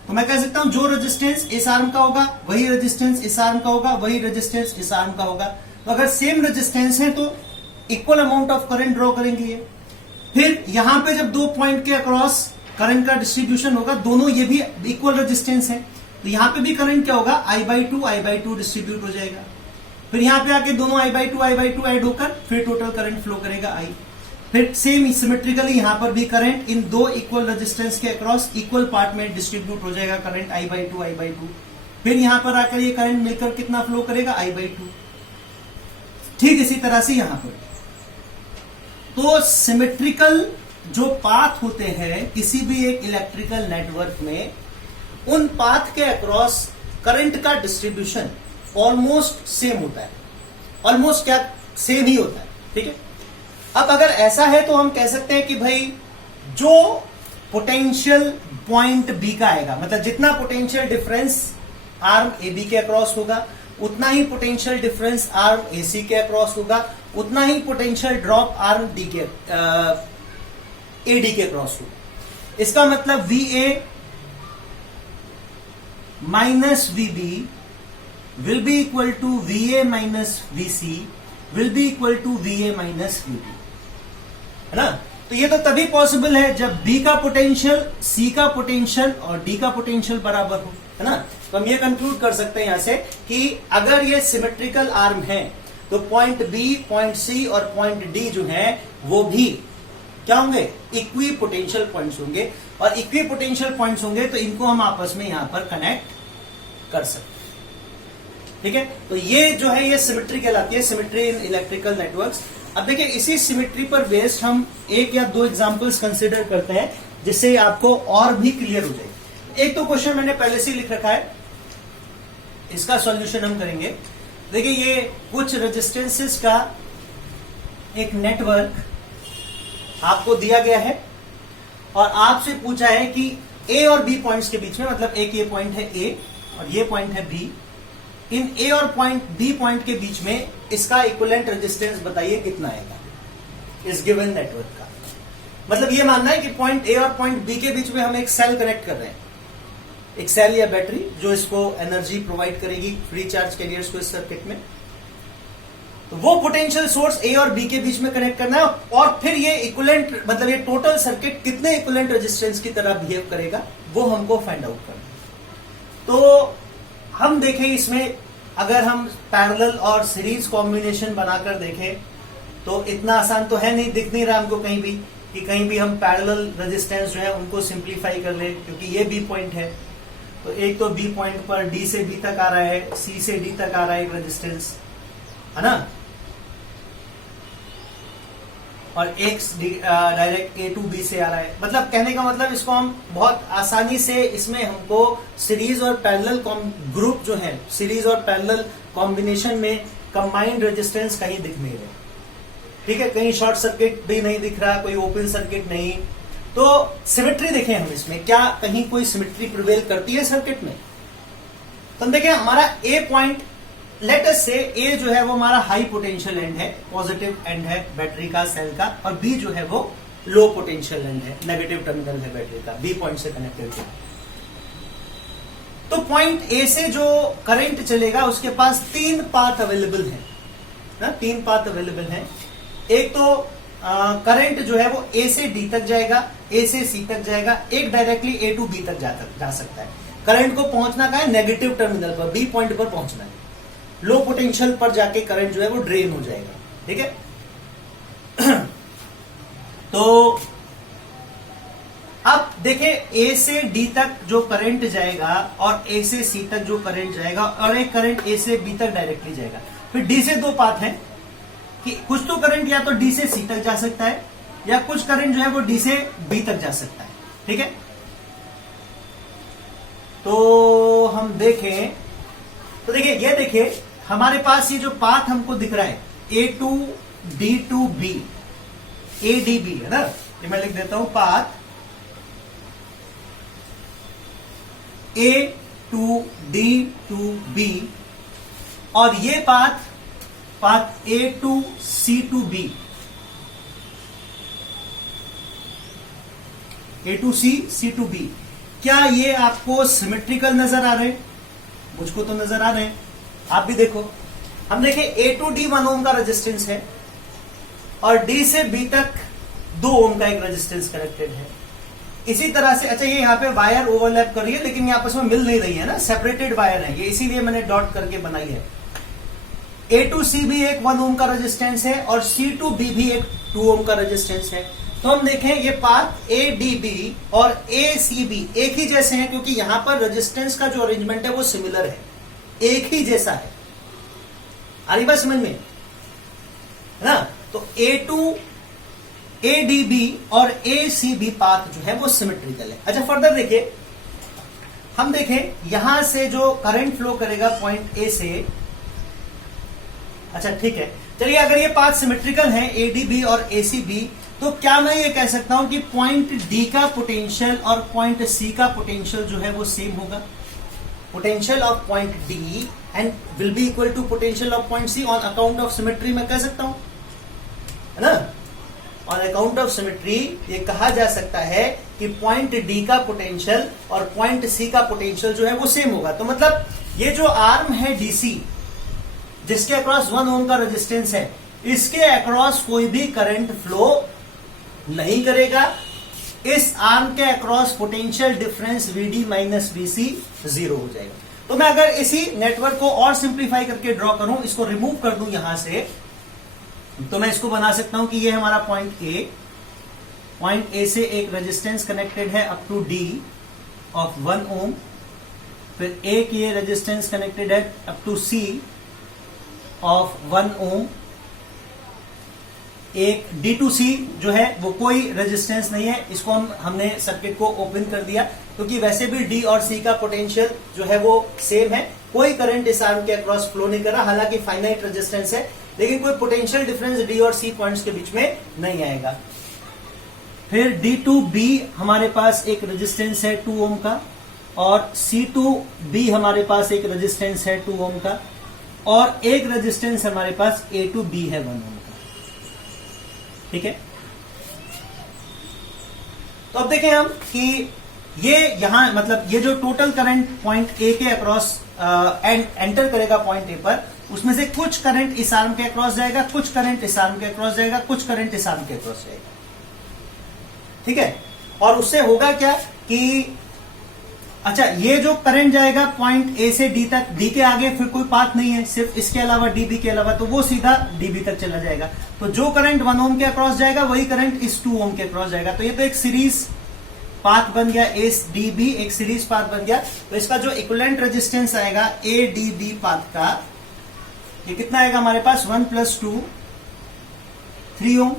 तो मैं कह सकता हूं जो रेजिस्टेंस इस आर्म का होगा वही रेजिस्टेंस इस आर्म का होगा, वही रेजिस्टेंस इस आर्म का होगा। तो अगर सेम रेजिस्टेंस है तो equal amount of current draw करेंगे ये। फिर यहां पे जब दो पॉइंट के अक्रॉस करंट का डिस्ट्रीब्यूशन होगा, दोनों ये भी इक्वल रेजिस्टेंस है, तो यहां पे भी करंट क्या होगा, I/2 डिस्ट्रीब्यूट हो जाएगा। फिर यहां पे आके दोनों I/2 ऐड होकर फिर टोटल करंट फ्लो करेगा I। फिर सेम सिमेट्रिकली यहां पर भी करंट इन दो इक्वल रेजिस्टेंस के अक्रॉस इक्वल पार्ट में डिस्ट्रीब्यूट हो जाएगा करंट I/2। फिर यहां पर आकर ये करंट मिलकर कितना फ्लो करेगा, I/2। ठीक इसी तरह से यहां पर तो सिमेट्रिकल जो पाथ होते हैं किसी भी एक इलेक्ट्रिकल नेटवर्क में, उन पाथ के अक्रॉस करंट का डिस्ट्रीब्यूशन ऑलमोस्ट सेम होता है, ऑलमोस्ट क्या सेम ही होता है। ठीक है, अब अगर ऐसा है तो हम कह सकते हैं कि भाई जो पोटेंशियल पॉइंट बी का आएगा, मतलब जितना potential difference arm A B के अक्रॉस होगा उतना ही potential difference arm A C के अक्रॉस होगा, उतना ही पोटेंशियल ड्रॉप आर्म डी के ए डी के अक्रॉस होगा। इसका मतलब V A minus V B will be equal to VA minus VC will be equal to VA minus VB, है ना। तो ये तो तभी पॉसिबल है जब B का पोटेंशियल C का पोटेंशियल और D का पोटेंशियल बराबर हो, है ना। तो हम ये कंक्लूड कर सकते हैं यहां से कि अगर ये सिमेट्रिकल आर्म है तो पॉइंट B, पॉइंट C और पॉइंट D जो है वो भी क्या होंगे, इक्वी पोटेंशियल पॉइंट्स होंगे, और इक्वी पोटेंशियल पॉइंट्स होंगे तो इनको हम आपस में यहां पर कनेक्ट कर सकते हैं। ठीक है, तो ये जो है ये सिमेट्री कहलाती है, सिमेट्री इन इलेक्ट्रिकल नेटवर्क्स। अब देखिए इसी सिमेट्री पर बेस्ड हम एक या दो एग्जांपल्स कंसीडर करते हैं जिससे आपको और भी क्लियर हो जाए। एक तो क्वेश्चन मैंने पहले से लिख रखा है, इसका सॉल्यूशन हम करेंगे। देखिए ये कुछ रेजिस्टेंसेस का एक नेटवर्क आपको दिया गया है और आपसे पूछा है कि ए और बी पॉइंट्स के बीच में, मतलब एक ये पॉइंट है ए और ये पॉइंट है बी, इन ए और पॉइंट बी पॉइंट के बीच में इसका इक्विवेलेंट रेजिस्टेंस बताइए कितना आएगा इस गिवन नेटवर्क का। मतलब ये मानना है कि पॉइंट ए और पॉइंट बी के बीच में हम एक सेल कनेक्ट कर रहे हैं, एक सेल या बैटरी जो इसको एनर्जी प्रोवाइड करेगी फ्री चार्ज कैरियर्स को इस सर्किट में। तो वो पोटेंशियल सोर्स ए और बी के बीच में कनेक्ट करना है और फिर ये इक्विवेलेंट, मतलब ये टोटल सर्किट कितने इक्विवेलेंट रेजिस्टेंस की तरह बिहेव करेगा वो हमको फाइंड आउट करना है। तो हम देखें इसमें अगर हम पैरेलल और सीरीज कॉम्बिनेशन बनाकर देखें तो इतना आसान तो है नहीं, दिख नहीं रहा हमको कहीं भी कि कहीं भी हम पैरेलल रेजिस्टेंस जो है उनको सिंप्लीफाई कर ले, क्योंकि ये बी पॉइंट है तो एक तो बी पॉइंट पर डी से बी तक आ रहा है, सी से डी तक आ रहा है एक रेजिस्टेंस, है ना, और एक डायरेक्ट ए टू बी से आ रहा है। मतलब कहने का मतलब इसको हम बहुत आसानी से इसमें हमको सीरीज और पैरेलल ग्रुप जो है, सीरीज और पैरेलल कॉम्बिनेशन में कंबाइंड रेजिस्टेंस कहीं दिख नहीं रहे। ठीक है, कहीं शॉर्ट सर्किट भी नहीं दिख रहा, कोई ओपन सर्किट नहीं। तो सिमेट्री देखें हम इसमें, क्या कहीं कोई सिमेट्री प्रिवेल करती है सर्किट में। तो हम देखें हमारा ए पॉइंट, लेट अस से ए जो है वो हमारा हाई पोटेंशियल एंड है, पॉजिटिव एंड है बैटरी का, सेल का, और बी जो है वो लो पोटेंशियल एंड है, नेगेटिव टर्मिनल है बैटरी का, बी पॉइंट से कनेक्टेड है। तो पॉइंट ए से जो करंट चलेगा उसके पास तीन पाथ अवेलेबल है ना, तीन पाथ अवेलेबल है। एक तो करंट जो है वो ए से डी तक जाएगा, ए से सी तक जाएगा, एक डायरेक्टली ए टू बी तक जा सकता है। करंट को पहुंचना कहां है, नेगेटिव टर्मिनल पर, बी पॉइंट पर पहुंचना है। लो पोटेंशियल पर जाके करंट जो है वो ड्रेन हो जाएगा। ठीक है, तो अब देखिए ए से डी तक जो करंट जाएगा और ए से सी तक जो करंट जाएगा और एक करंट ए से बी तक डायरेक्टली जाएगा। फिर डी से दो पाथ हैं कि कुछ तो करंट या तो डी से सी तक जा सकता है या कुछ करंट जो है वो डी से बी तक जा सकता है। ठीक है, तो हम देखें तो देखिए ये देखिए हमारे पास ये जो पाथ हमको दिख रहा है A to D to B, A D B है ना, ये मैं लिख देता हूं path A to D to B और ये path A to C to B, A to C to B. क्या ये आपको सिमेट्रिकल नजर आ रहे हैं? मुझको तो नजर आ रहे हैं, आप भी देखो। हम देखें ए टू डी 1 ओम का रेजिस्टेंस है और डी से बी तक 2 ओम का एक रेजिस्टेंस कनेक्टेड है। इसी तरह से अच्छा ये यहाँ पे वायर ओवरलैप कर रही है लेकिन ये आपस में मिल नहीं रही है ना, सेपरेटेड वायर है ये, इसीलिए मैंने डॉट करके बनाई है। ए टू सी भी एक 1 ओम का रेजिस्टेंस है और सी टू बी भी एक 2 ओम का रेजिस्टेंस है। तो हम देखें ये पाथ ए डी बी और ए सी बी एक ही जैसे हैं क्योंकि यहां पर रेजिस्टेंस का जो अरेंजमेंट है वो सिमिलर है, एक ही जैसा है। आ रही बात समझ में, है ना? तो ए टू ए डी बी और ए सी बी पाथ जो है वो सिमेट्रिकल है। अच्छा फर्दर देखिए, हम देखें यहां से जो करंट फ्लो करेगा पॉइंट ए से, अच्छा ठीक है, चलिए अगर ये पाथ सिमेट्रिकल है ए डी बी और ए सी बी, तो क्या मैं ये कह सकता हूं कि पॉइंट डी का पोटेंशियल और पॉइंट सी का पोटेंशियल जो है वो सेम होगा? Potential of point D and will be equal to potential of point C on account of symmetry, मैं कह सकता हूं, है ना? ऑन अकाउंट ऑफ सिमेट्री ये कहा जा सकता है कि पॉइंट डी का पोटेंशियल और पॉइंट सी का पोटेंशियल जो है वो सेम होगा। तो मतलब ये जो आर्म है डीसी जिसके अक्रॉस 1 ओम का रेजिस्टेंस है, इसके अक्रॉस कोई भी करंट फ्लो नहीं करेगा। इस आर्म के across potential difference VD minus BC 0 हो जाएगा। तो मैं अगर इसी नेटवर्क को और सिंप्लीफाई करके ड्रॉ करूं, इसको रिमूव कर दूं यहां से, तो मैं इसको बना सकता हूं कि ये हमारा पॉइंट ए से एक रेजिस्टेंस कनेक्टेड है अप टू डी ऑफ 1 ओम, फिर एक ये रेजिस्टेंस कनेक्टेड है अप टू सी ऑफ 1 ओम, एक D2C जो है वो कोई रेजिस्टेंस नहीं है, इसको हमने सर्किट को ओपन कर दिया क्योंकि वैसे भी D और C का पोटेंशियल जो है वो सेम है, कोई करंट इस आर्म के अक्रॉस फ्लो नहीं कर रहा, हालांकि फाइनाइट रेजिस्टेंस है लेकिन कोई पोटेंशियल डिफरेंस D और C पॉइंट्स के बीच में नहीं आएगा। फिर D2B हमारे पास एक रेजिस्टेंस है 2 ओम का और C2B हमारे पास एक रेजिस्टेंस है 2 ओम का और एक रेजिस्टेंस हमारे पास A2B है 1 ओम का। ठीक है, तो अब देखें हम कि ये यहां मतलब ये जो टोटल करंट पॉइंट ए के अक्रॉस एंटर करेगा पॉइंट ए पर, उसमें से कुछ करंट इस आर्म के अक्रॉस जाएगा, कुछ करंट इस आर्म के अक्रॉस जाएगा, कुछ करंट इस आर्म के अक्रॉस जाएगा। ठीक है, और उससे होगा क्या कि अच्छा ये जो करंट जाएगा पॉइंट ए से डी तक, डी के आगे फिर कोई पाथ नहीं है सिर्फ इसके अलावा डीबी के अलावा, तो वो सीधा डीबी तक चला जाएगा। तो जो करंट 1 ओम के अक्रॉस जाएगा वही करंट इस 2 ओम के अक्रॉस जाएगा। तो ये तो एक सीरीज पाथ बन गया, एस डी बी एक सीरीज पाथ बन गया। तो इसका जो इक्विवेलेंट रेजिस्टेंस आएगा ए डी बी पाथ का, ये कितना आएगा हमारे पास 1 + 2 3 ओम।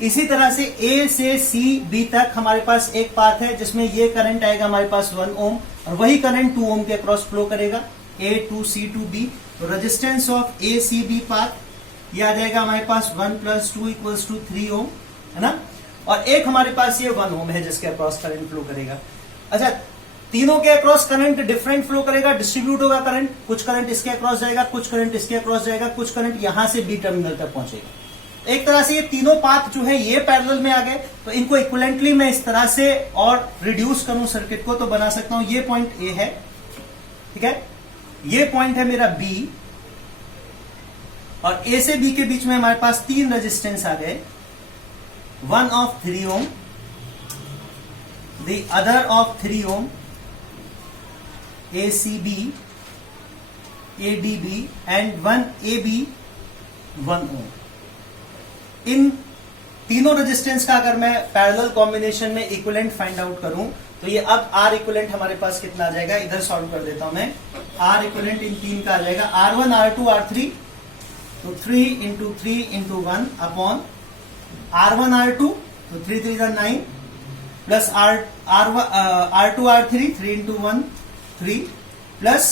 इसी तरह से ए से सी बी तक हमारे पास एक पाथ है जिसमें ये करंट आएगा हमारे पास 1 ओम और वही करंट 2 ओम के अक्रॉस फ्लो करेगा A to C to B. तो resistance of A C B path ये आ जाएगा हमारे पास 1 + 2 = 3 ओम, है ना? और एक हमारे पास ये 1 ओम है जिसके अक्रॉस करंट फ्लो करेगा। अच्छा, तीनों के अक्रॉस करंट डिफरेंट फ्लो करेगा, डिस्ट्रीब्यूट होगा करंट, कुछ करंट इसके अक्रॉस जाएगा, कुछ करंट इसके अक्रॉस जाएगा, कुछ करंट यहां से बी टर्मिनल तक पहुंचेगा। एक तरह से ये तीनों पाथ जो है ये पैरेलल में आ गए, तो इनको इक्विवेलेंटली मैं इस तरह से और रिड्यूस करूं सर्किट को, तो बना सकता हूं ये पॉइंट ए है, ठीक है, ये पॉइंट है मेरा बी और ए से बी के बीच में हमारे पास 3 रेजिस्टेंस आ गए, 1 of 3 ohm, the other of 3 ohm, ACB, ADB and 1 AB 1 ohm। इन तीनों रेजिस्टेंस का अगर मैं पैरेलल कॉम्बिनेशन में इक्विवेलेंट फाइंड आउट करूं तो ये अब आर इक्विवेलेंट हमारे पास कितना आ जाएगा, इधर सॉल्व कर देता हूं मैं। आर इक्विवेलेंट इन तीन का आ जाएगा R1 R2 R3, तो 3 into 3 into 1 upon R1 R2, तो 3 3 9 plus R2 R3 3 into 1 3 plus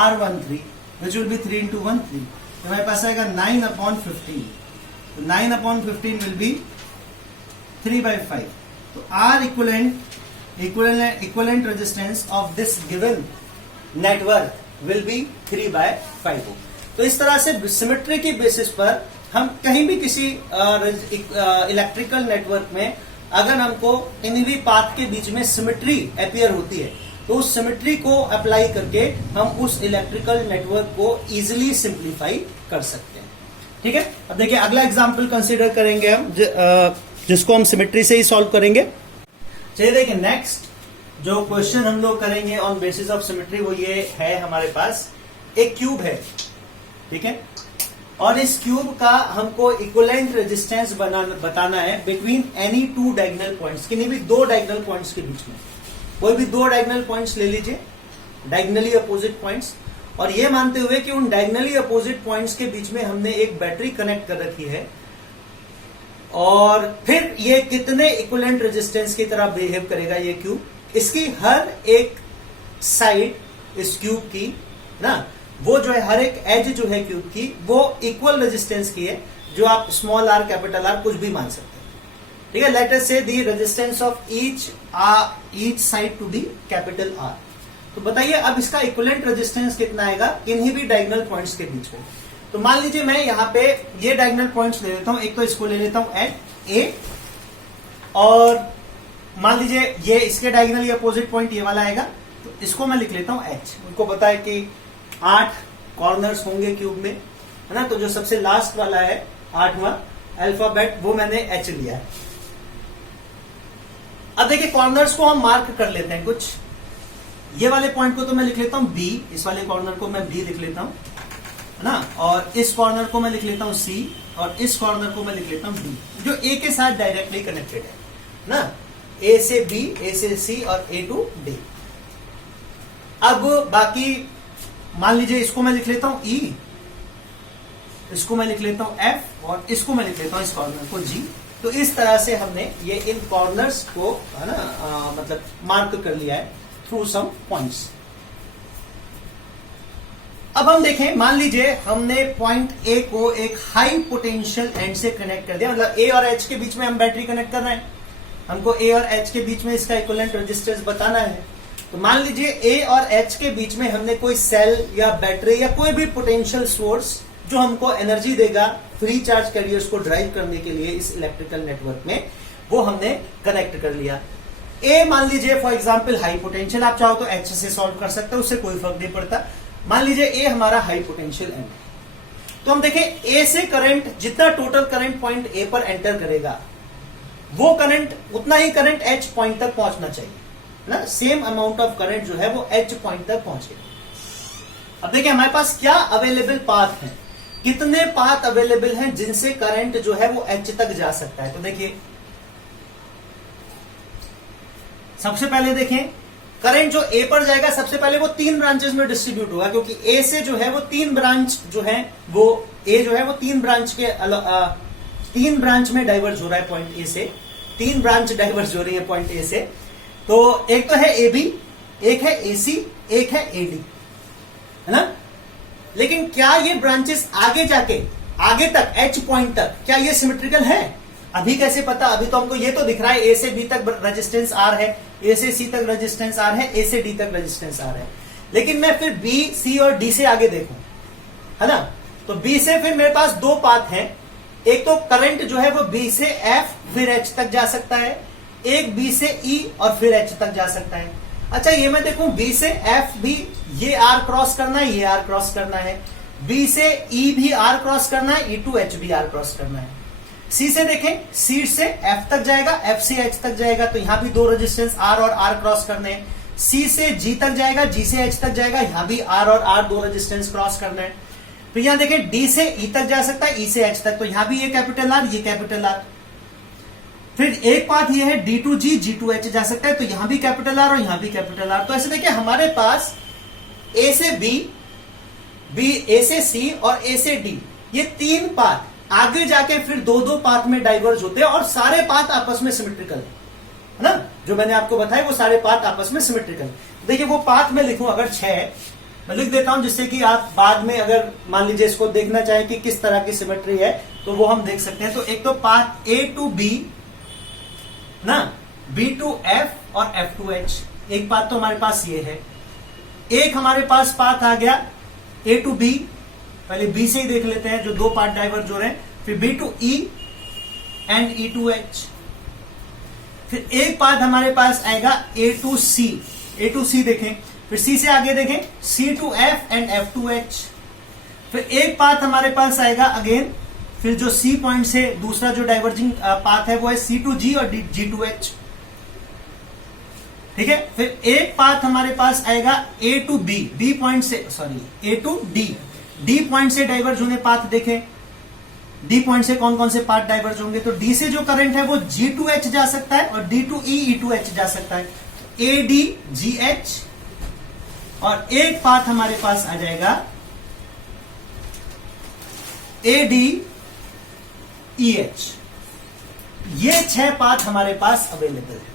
R1 3 which will be 3 into 1 3, तो हमारे पास आएगा 9 अपॉन 15, तो 9 अपॉन 15 विल बी 3/5, तो R equivalent resistance of this given network will be 3/5. तो इस तरह से सिमेट्री की बेसिस पर हम कहीं भी किसी इलेक्ट्रिकल नेटवर्क में अगर हमको इन भी पाथ के बीच में सिमेट्री अपीयर होती है तो उस सिमेट्री को अप्लाई करके हम उस इलेक्ट्रिकल नेटवर्क को इजीली सिंप्लीफाई कर सकते हैं। ठीक है, अब देखिए अगला एग्जांपल कंसीडर करेंगे हम जिसको हम सिमेट्री से ही सॉल्व करेंगे। चलिए देखिए नेक्स्ट जो क्वेश्चन हम लोग करेंगे ऑन बेसिस ऑफ सिमेट्री वो ये है, हमारे पास एक क्यूब है, ठीक है, और इस क्यूब का हमको इक्विवेलेंट रेजिस्टेंस बताना है between any two diagonal points, किन्हीं भी दो डायगोनल पॉइंट्स के बीच में। कोई भी दो डायगोनल पॉइंट्स ले लीजिए, डायगोनली अपोजिट पॉइंट्स, और ये मानते हुए कि उन डायगोनली अपोजिट पॉइंट्स के बीच में हमने एक बैटरी कनेक्ट कर रखी है और फिर ये कितने इक्विवेलेंट रेजिस्टेंस की तरह बिहेव करेगा ये क्यूब। इसकी हर एक साइड इस क्यूब की ना, वो जो है हर एक एज जो है क्यूब की वो इक्वल रेजिस्टेंस की है, जो आप स्मॉल आर कैपिटल आर कुछ भी मान सकते हैं। ठीक है, let us say the resistance of each side to be capital R. तो बताइए अब इसका इक्विवेलेंट रेजिस्टेंस कितना आएगा इन्हीं भी डायगोनल पॉइंट्स के बीच में। तो मान लीजिए मैं यहाँ पे ये डायगोनल पॉइंट्स ले लेता हूं, एक तो इसको ले लेता हूं एट ए, और मान लीजिए ये इसके डायगोनली अपोजिट पॉइंट ये वाला आएगा, तो इसको मैं लिख लेता हूं एच। उनको पता है कि 8 कॉर्नर्स होंगे क्यूब में, है ना, तो जो सबसे लास्ट वाला है 8वां अल्फाबेट वो मैंने एच लिया है। अब देखिए कॉर्नर्स को हम मार्क कर लेते हैं कुछ, ये वाले पॉइंट को तो मैं लिख लेता हूं बी, इस वाले कॉर्नर को मैं बी लिख लेता हूं, है ना, और इस कॉर्नर को मैं लिख लेता हूं सी, और इस कॉर्नर को मैं लिख लेता हूं डी, जो ए के साथ डायरेक्टली कनेक्टेड है ना, ए से बी, ए से सी और ए टू डी। अब बाकी मान लीजिए इसको मैं लिख लेता हूं ई, इसको मैं लिख लेता हूं एफ, और इसको मैं लिख लेता हूं इस कॉर्नर को जी। तो इस तरह से हमने ये इन कॉर्नर्स को, है ना, मतलब मार्क कर लिया है थ्रू सम पॉइंट्स। अब हम देखें, मान लीजिए हमने पॉइंट ए को एक हाई पोटेंशियल एंड से कनेक्ट कर दिया, मतलब ए और एच के बीच में हम बैटरी कनेक्ट कर रहे हैं, हमको ए और एच के बीच में इसका इक्विवेलेंट रेजिस्टेंस बताना है। तो मान लीजिए ए और एच के बीच में हमने कोई सेल या बैटरी या कोई भी पोटेंशियल सोर्स जो हमको एनर्जी देगा फ्री चार्ज कैरियर्स को ड्राइव करने के लिए इस इलेक्ट्रिकल नेटवर्क में, वो हमने कनेक्ट कर लिया। ए मान लीजिए फॉर एग्जांपल हाई पोटेंशियल, आप चाहो तो एच से सॉल्व कर सकते हो, उससे कोई फर्क नहीं पड़ता। मान लीजिए ए हमारा हाई पोटेंशियल एंड है, तो हम देखें ए से करंट, जितना टोटल करंट पॉइंट ए पर एंटर करेगा वो करंट, उतना ही करंट एच पॉइंट तक पहुंचना चाहिए ना, सेम अमाउंट ऑफ करंट जो है वो एच पॉइंट तक पहुंचे। अब देखिए हमारे पास क्या अवेलेबल पाथ है, कितने पाथ अवेलेबल हैं जिनसे करंट जो है वो एच तक जा सकता है। तो देखिए सबसे पहले देखें करंट जो ए पर जाएगा सबसे पहले वो 3 ब्रांचेस में डिस्ट्रीब्यूट होगा, क्योंकि ए से जो है वो 3 ब्रांच जो है वो ए जो है वो 3 ब्रांच में डाइवर्ज हो रहा है पॉइंट ए से, 3 ब्रांच डाइवर्ज हो रही है पॉइंट ए से। तो एक तो है ए बी, एक है ए सी, एक है ए डी, है ना। लेकिन क्या ये ब्रांचेस आगे जाके आगे तक एच पॉइंट तक क्या ये सिमेट्रिकल है? अभी कैसे पता, अभी तो हमको ये तो दिख रहा है ए से बी तक रेजिस्टेंस आर है, ए से सी तक रेजिस्टेंस आर है, ए से डी तक रेजिस्टेंस आर है। लेकिन मैं फिर बी सी और डी से आगे देखूं, है ना, तो बी से फिर मेरे पास 2 पाथ हैं, एक तो करंट जो है वो बी से एफ फिर एच तक जा सकता है, एक बी से ई और फिर एच तक जा सकता है। अच्छा ये मैं देखूं बी से एफ भी ये आर क्रॉस करना है, ये आर क्रॉस करना है, बी से ई भी आर क्रॉस करना है, ई टू एच भी आर क्रॉस करना है। सी से देखें, सी से एफ तक जाएगा, एफ से एच तक जाएगा, तो यहां भी 2 रेजिस्टेंस आर और आर क्रॉस करने हैं। सी से जी तक जाएगा, जी से एच तक जाएगा, यहां भी आर और आर 2 रेजिस्टेंस क्रॉस करना है। फिर यहां देखें डी से ई तक जा सकता है, ई से एच तक, तो यहां भी ये कैपिटल आर, ये कैपिटल आर, फिर एक पाथ ये है D2G G2H जा सकता है, तो यहां भी कैपिटल आर और यहां भी कैपिटल आर। तो ऐसे देखिए हमारे पास ए से बी ए से सी और ए से डी, ये तीन पाथ आगे जाके फिर दो दो पाथ में डाइवर्ज होते हैं और सारे पाथ आपस में सिमेट्रिकल है ना। जो मैंने आपको बताया वो सारे पाथ आपस में सिमेट्रिकल। देखिए वो पाथ में लिखूं अगर 6 मैं लिख देता हूं, जिससे कि आप बाद में अगर मान लीजिए इसको देखना चाहें कि किस तरह की सिमेट्री है तो वो हम देख सकते हैं। तो एक तो पाथ A to B ना, B to F और F to H, एक पाथ तो हमारे पास ये है। एक हमारे पास पाथ आ गया A to B, पहले B से ही देख लेते हैं जो दो पाथ डाइवर्ज हो रहे हैं, फिर B to E and E to H। फिर एक पाथ हमारे पास आएगा A to C, A to C देखें, फिर C से आगे देखें C to F and F to H। फिर एक पाथ हमारे पास आएगा अगेन, फिर जो C पॉइंट से दूसरा जो डाइवर्जिंग पाथ है वो है C to G और G to H, ठीक है। फिर एक पाथ हमारे पास आएगा A to B, B point से A to D, D point से डाइवर्ज होने पाथ देखें, D पॉइंट से कौन कौन से पाथ डाइवर्ज होंगे। तो D से जो करंट है वो G to H जा सकता है और D to E, E to H जा सकता है, AD GH। और एक पाथ हमारे पास आ जाएगा AD EH। ये 6 पाथ हमारे पास अवेलेबल है,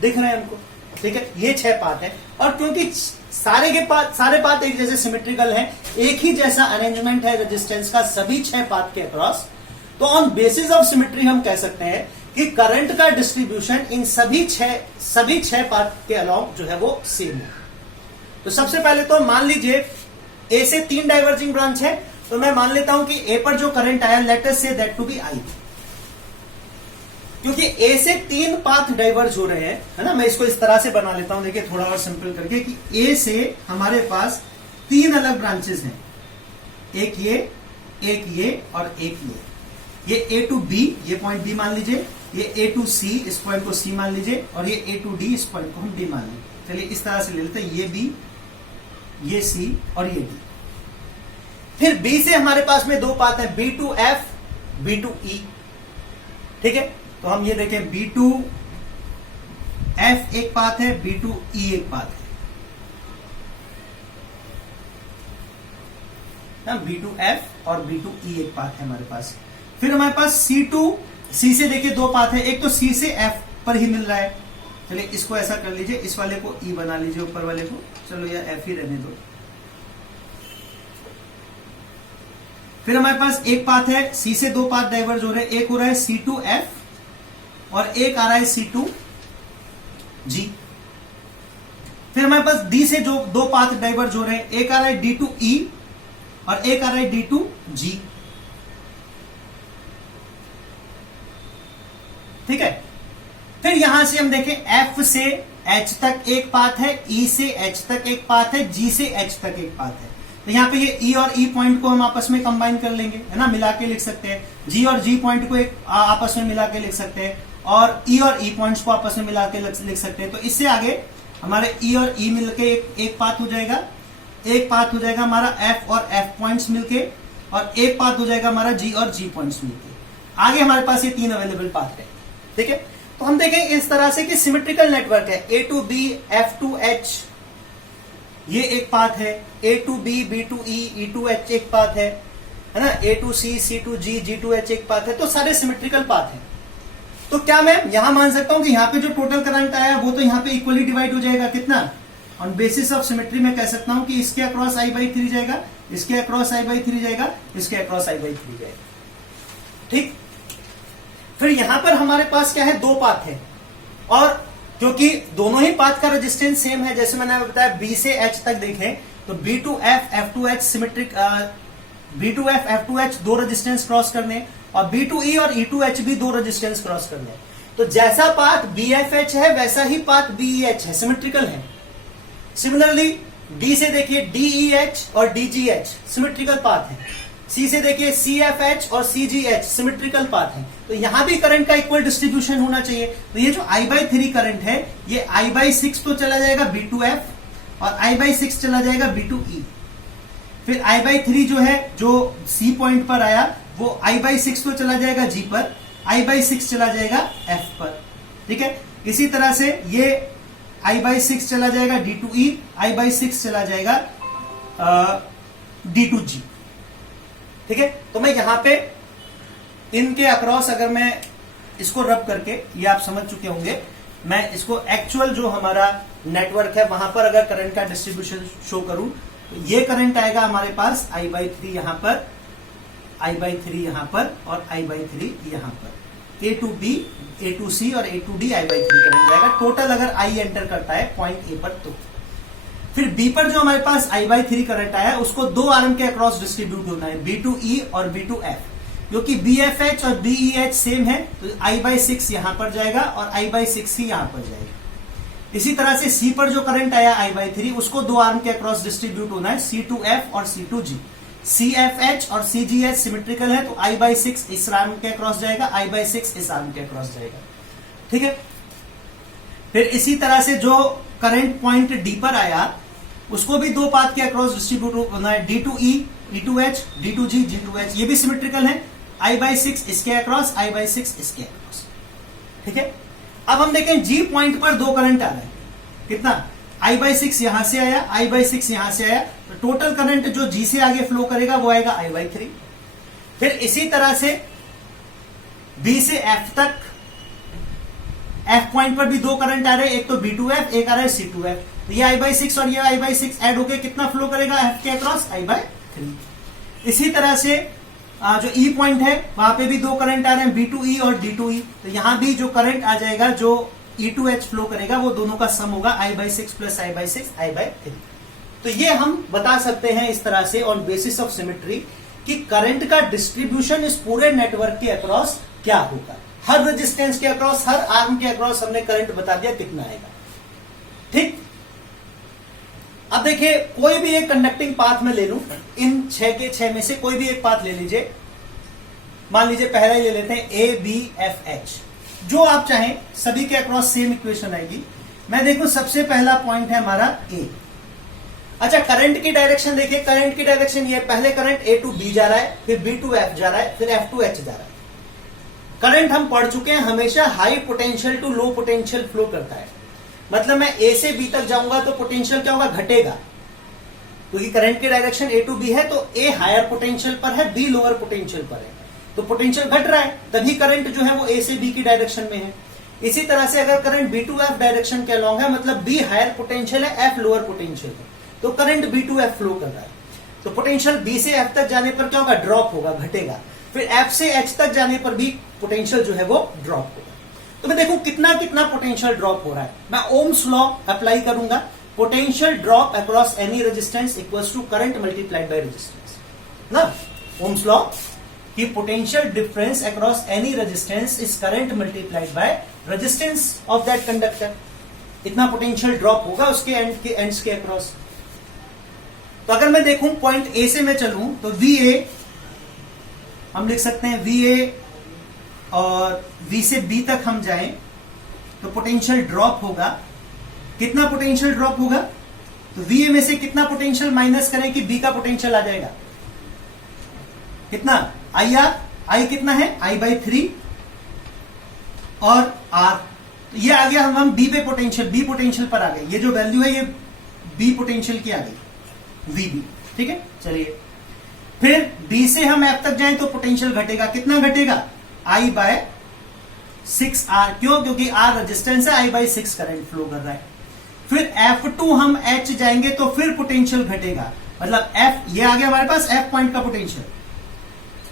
दिख रहे हैं उनको, ठीक है। ये 6 पाथ है और क्योंकि सारे पाथ एक जैसे सिमेट्रिकल हैं, एक ही जैसा अरेंजमेंट है रेजिस्टेंस का सभी 6 पाथ के अक्रॉस, तो ऑन बेसिस ऑफ सिमेट्री हम कह सकते हैं कि करंट का डिस्ट्रीब्यूशन इन सभी छह पाथ के अलॉन्ग जो है वो सेम है। तो सबसे पहले तो मान लीजिए ए से 3 डाइवर्जिंग ब्रांच है, तो मैं मान लेता हूं कि ए पर जो करंट आया late us say that to B I, क्योंकि ए से 3 पाथ डाइवर्ज हो रहे हैं, है ना। मैं इसको इस तरह से बना लेता हूं, देखिए थोड़ा और सिंपल करके, कि ए से हमारे पास 3 अलग ब्रांचेस हैं, एक ये और एक ये ए टू बी, ये पॉइंट बी मान लीजिए, ये ए टू सी, इस पॉइंट को सी मान लीजिए, और ये ए टू डी, इस पॉइंट को हम डी मान लीजिए। चलिए इस तरह से ले लेते हैं, ये बी, ये सी और ये डी। फिर बी से हमारे पास में 2 पाथ है, B to F, B to E, ठीक है। तो हम ये देखें बी टू एफ एक पाथ है, बी टू ई एक पाथ है, बी टू एफ और बी टू ई एक पाथ है हमारे पास। फिर हमारे पास सी से देखिए 2 पाथ है, एक तो सी से एफ पर ही मिल रहा है, चलिए इसको ऐसा कर लीजिए, इस वाले को ई बना लीजिए, ऊपर वाले को चलो यार एफ ही रहने दो। फिर हमारे पास एक पाथ है, सी से 2 पाथ डाइवर्ज हो रहे हैं, एक हो रहा है सी टू एफ और एक आ रहा है सी टू जी। फिर हमारे पास डी से जो 2 पाथ डाइवर्ज हो रहे हैं, एक आ रहा है डी टू ई और एक आ रहा है डी टू जी, ठीक है। फिर यहां से हम देखें एफ से एच तक एक पाथ है, ई से एच तक एक पाथ है, जी से एच तक एक पाथ है। तो यहाँ पे ये ई और ई पॉइंट को हम आपस में कंबाइन कर लेंगे, है ना, मिला के लिख सकते हैं। जी और जी पॉइंट को एक आपस में मिला के लिख सकते हैं और ई पॉइंट्स को आपस में मिला के लिख सकते हैं। तो इससे आगे हमारे ई और ई मिलके एक पाथ हो जाएगा, एक पाथ हो जाएगा हमारा एफ और एफ पॉइंट्स मिलके, और एक पाथ हो जाएगा हमारा जी और जी पॉइंट्स मिलके। आगे हमारे पास ये 3 अवेलेबल पाथ है, ठीक है। तो हम देखें इस तरह से कि सिमेट्रिकल नेटवर्क है, A to B, F to H ये एक पाथ है, A to B, B to E, E to H एक पाथ है ना, A to C, C to G, G to H एक पाथ है। तो सारे सिमेट्रिकल पाथ हैं। तो क्या मैं यहां मान सकता हूं कि यहाँ पे जो टोटल करंट आया वो तो यहाँ पे इक्वली डिवाइड हो जाएगा, कितना, ऑन बेसिस ऑफ सिमेट्री में कह सकता हूं कि इसके अक्रॉस I/3 जाएगा, इसके अक्रॉस I/3 जाएगा, इसके अक्रॉस I/3 जाएगा, ठीक। फिर यहां पर हमारे पास क्या है, 2 पाथ है, और क्योंकि दोनों ही पाथ का रेजिस्टेंस सेम है, जैसे मैंने बताया बी से एच तक देखें तो B to F, F to H symmetric, B to F, F to H 2 resistance cross करने, और बी टू ई और ई टू एच भी 2 रेजिस्टेंस क्रॉस करने। तो जैसा पाथ बी एफ एच है वैसा ही पाथ बी ई एच है, सिमेट्रिकल है। सिमिलरली डी से देखिए डी ई एच और D G H symmetrical path है, सी से देखिए सी एफ एच और सी जी एच सिमेट्रिकल पाथ है। तो यहां भी करंट का इक्वल डिस्ट्रीब्यूशन होना चाहिए। तो ये जो I/3 करंट है ये I/6 तो चला जाएगा बी टू एफ और I/6 चला जाएगा बी टू ई। फिर I/3 जो है, जो सी पॉइंट पर आया वो I/6 तो चला जाएगा जी पर, I/6 चला जाएगा F पर, ठीक है। इसी तरह से ये I/6 चला जाएगा D2E, I/6 चला जाएगा D2G, ठीक है। तो मैं यहां पे इनके अक्रॉस अगर मैं इसको रब करके, ये आप समझ चुके होंगे, मैं इसको एक्चुअल जो हमारा नेटवर्क है वहां पर अगर करंट का डिस्ट्रीब्यूशन शो करूं तो ये करंट आएगा हमारे पास I/3 यहां पर, I/3 यहां पर और I/3 यहां पर, A to B, A to C और A to D I/3 current जाएगा। टोटल अगर I एंटर करता है पॉइंट A पर तो फिर B पर जो हमारे पास I/3 करंट आया उसको दो आर्म के अक्रॉस डिस्ट्रीब्यूट होना है, B2E और B2F, क्योंकि BFH और BEH सेम है तो I/6 यहां पर जाएगा और I/6 ही यहां पर जाएगा। इसी तरह से C पर जो करंट आया I/3 उसको दो आर्म के अक्रॉस डिस्ट्रीब्यूट होना है, C2F और C2G। CFH और CGH सिमेट्रिकल है तो I/6 इस आर्म के अक्रॉस जाएगा, I/6 इस आर्म के अक्रॉस जाएगा, ठीक है। फिर इसी तरह से जो करंट पॉइंट D पर आया उसको भी दो पाथ के अक्रॉस डिस्ट्रीब्यूट होना है, D2E, E2H, D2G, G2H, ये भी सिमेट्रिकल है, I/6 इसके अक्रॉस, I/6 इसके अक्रॉस, ठीक है। अब हम देखें G पॉइंट पर दो करंट आ रहे हैं, कितना, I/6 यहां से आया, I/6 यहां से आया, तो टोटल करंट जो G से आगे फ्लो करेगा वो आएगा I/3। फिर इसी तरह से B से F तक, F पॉइंट पर भी दो करंट आ रहे हैं, एक तो B2F, एक आ रहा है C2F, तो ये I/6 और ये I/6 ऐड होकर कितना फ्लो करेगा F के अक्रॉस, I/3। इसी तरह से जो E पॉइंट है वहां पे भी दो करंट आ रहे हैं, B2E और D2E, तो यहां भी जो करंट आ जाएगा जो E2H फ्लो करेगा वो दोनों का सम होगा I/6 प्लस I/6 I/3। तो ये हम बता सकते हैं इस तरह से ऑन बेसिस ऑफ सिमेट्री कि करंट का डिस्ट्रीब्यूशन इस पूरे नेटवर्क के अक्रॉस क्या होगा। हर रेजिस्टेंस के अक्रॉस, हर आर्म के अक्रॉस हमने करंट बता दिया कितना आएगा, ठीक। अब देखिए कोई भी एक कंडक्टिंग पाथ में ले लूं, इन 6 के 6 में से कोई भी एक पाथ ले लीजिए, मान लीजिए पहला ही ले लेते हैं ABFH, जो आप चाहें सभी के अक्रॉस सेम इक्वेशन आएगी। मैं देखूं सबसे पहला पॉइंट है हमारा A। अच्छा, करंट की डायरेक्शन देखिए, करंट की डायरेक्शन ये, पहले करंट A to B जा रहा है, फिर B to F जा रहा है, फिर F to H जा रहा है। करंट हम पढ़ चुके हैं हमेशा high potential to low potential flow करता है, मतलब मैं A से B तक जाऊंगा तो पोटेंशियल क्या होगा, घटेगा, क्योंकि करंट की डायरेक्शन A टू B है तो A हायर पोटेंशियल पर है, B लोअर पोटेंशियल पर है, तो पोटेंशियल घट रहा है, तभी करंट जो है वो A से B की डायरेक्शन में है। इसी तरह से अगर current B to F direction के अलॉन्ग है, मतलब B हायर पोटेंशियल है, F लोअर पोटेंशियल है, तो current B to F flow कर रहा है, तो पोटेंशियल B से F तक जाने पर क्या होगा, ड्रॉप होगा, घटेगा। फिर F से H तक जाने पर भी पोटेंशियल जो है वो ड्रॉप होगा। तो मैं देखूं कितना कितना पोटेंशियल ड्रॉप हो रहा है, मैं ओम्स लॉ अप्लाई करूंगा, potential drop across any resistance equals to current multiplied by resistance ना। ओम्स लॉ की potential difference across any resistance is current multiplied by resistance of that conductor. इतना potential drop होगा उसके ends के across. तो अगर मैं देखूं पॉइंट ए से मैं चलूं तो VA हम लिख सकते हैं, VA और V से B तक हम जाएं तो पोटेंशियल ड्रॉप होगा, कितना पोटेंशियल ड्रॉप होगा, तो VA में से कितना पोटेंशियल माइनस करें कि B का पोटेंशियल आ जाएगा, कितना I कितना है, I/3 और R, तो ये आ गया हम B पे पोटेंशियल, B पोटेंशियल पर आ गए, ये जो वैल्यू है ये B पोटेंशियल की आ गई, VB, ठीक है। चलिए फिर B से हम F तक जाएं तो पोटेंशियल घटेगा, कितना घटेगा, I/6 R, क्यों, क्योंकि R रेजिस्टेंस है, I/6 करंट फ्लो कर रहा है। फिर F2 हम H जाएंगे तो फिर पोटेंशियल घटेगा, मतलब F, ये आ गया हमारे पास F पॉइंट का पोटेंशियल,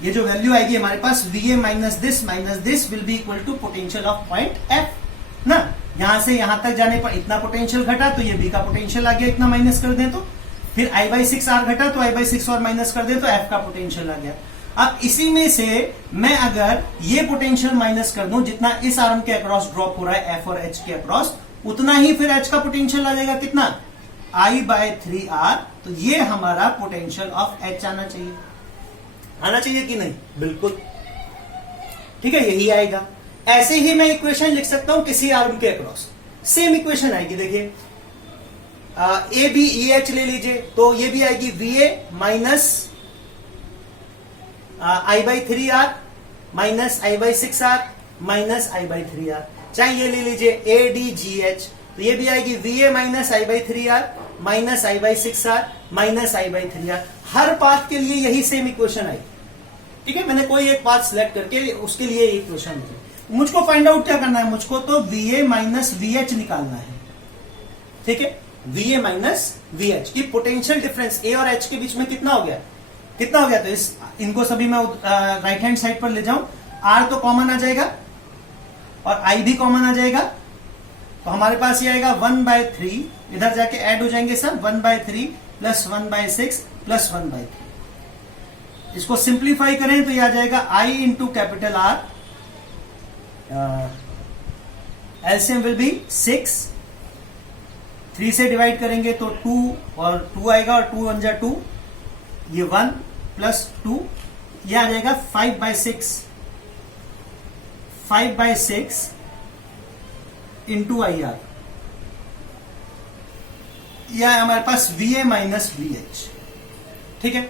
ये जो वैल्यू आएगी हमारे पास VA minus this will be equal to potential of point F ना। यहां से यहां तक जाने पर इतना पोटेंशियल घटा तो ये B का पोटेंशियल आ गया, इतना माइनस कर दें तो, फिर I/6 R घटा तो I/6 और माइनस कर दें तो F का पोटेंशियल आ गया। अब इसी में से मैं अगर ये पोटेंशियल माइनस कर दूं, जितना इस आर्म के अक्रॉस ड्रॉप हो रहा है F और H के अक्रॉस, उतना ही फिर H का पोटेंशियल आ जाएगा, कितना, I/3R, तो ये हमारा पोटेंशियल ऑफ H आना चाहिए कि नहीं, बिल्कुल, ठीक है, यही आएगा। ऐसे ही मैं इक्वेशन लिख सकता हूं किसी आर्म के अक्रॉस, सेम इक्वेशन आएगी, देखिए ABEH ले लीजिए तो ये भी आएगी VA minus I/3R minus I/6R minus I/3R। चाहे ये ले लीजिए ADGH, तो ये भी आएगी VA minus I/3R minus I/6R minus I/3R। हर पाथ के लिए यही सेम इक्वेशन आई। ठीक है, मैंने कोई एक पाथ सिलेक्ट करके उसके लिए इक्वेशन लिखी। मुझको फाइंड आउट क्या करना है, मुझको तो VA माइनस VH निकालना है। ठीक है, VA माइनस VH की पोटेंशियल डिफरेंस A और H के बीच में कितना हो गया, कितना हो गया। तो इनको सभी मैं राइट हैंड साइड पर ले जाऊं, R तो कॉमन आ जाएगा और I भी कॉमन आ जाएगा, तो हमारे पास ये आएगा 1/3, इधर जाके ऐड हो जाएंगे सब, 1/3 प्लस 1/6 प्लस 1/3। इसको सिंप्लीफाई करें तो ये आ जाएगा I into capital R, LCM will be 6, 3 से डिवाइड करेंगे तो 2 और 2 आएगा और 2 1 जा 2, ये 1 प्लस 2, ये आ जाएगा 5/6, 5/6 इंटू IR। यह है हमारे पास VA माइनस VH। ठीक है,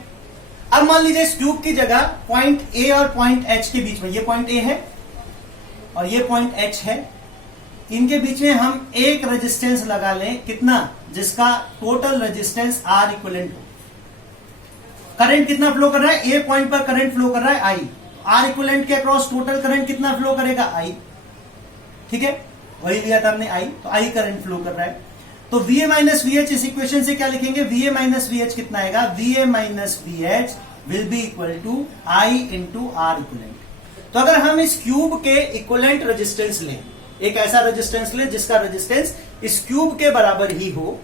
अब मान लीजिए इस ट्यूब की जगह पॉइंट A और पॉइंट H के बीच में, ये पॉइंट A है और ये पॉइंट H है, इनके बीच में हम एक रेजिस्टेंस लगा लें, कितना, जिसका टोटल रेजिस्टेंस R इक्विवेलेंट हो। करंट कितना फ्लो कर रहा है, A पॉइंट पर करंट फ्लो कर रहा है I, R इक्विवेलेंट के अक्रॉस टोटल करंट कितना फ्लो करेगा I। ठीक है, वही लिया था हमने I, तो I करंट फ्लो कर रहा है। तो VA माइनस VH इस इक्वेशन से क्या लिखेंगे, VA माइनस VH कितना आएगा, VA minus VH will be equal to I into R equivalent. तो अगर हम इस क्यूब के इक्विवेलेंट रेजिस्टेंस लें, एक ऐसा रेजिस्टेंस लें जिसका रेजिस्टेंस इस क्यूब के बराबर ही हो,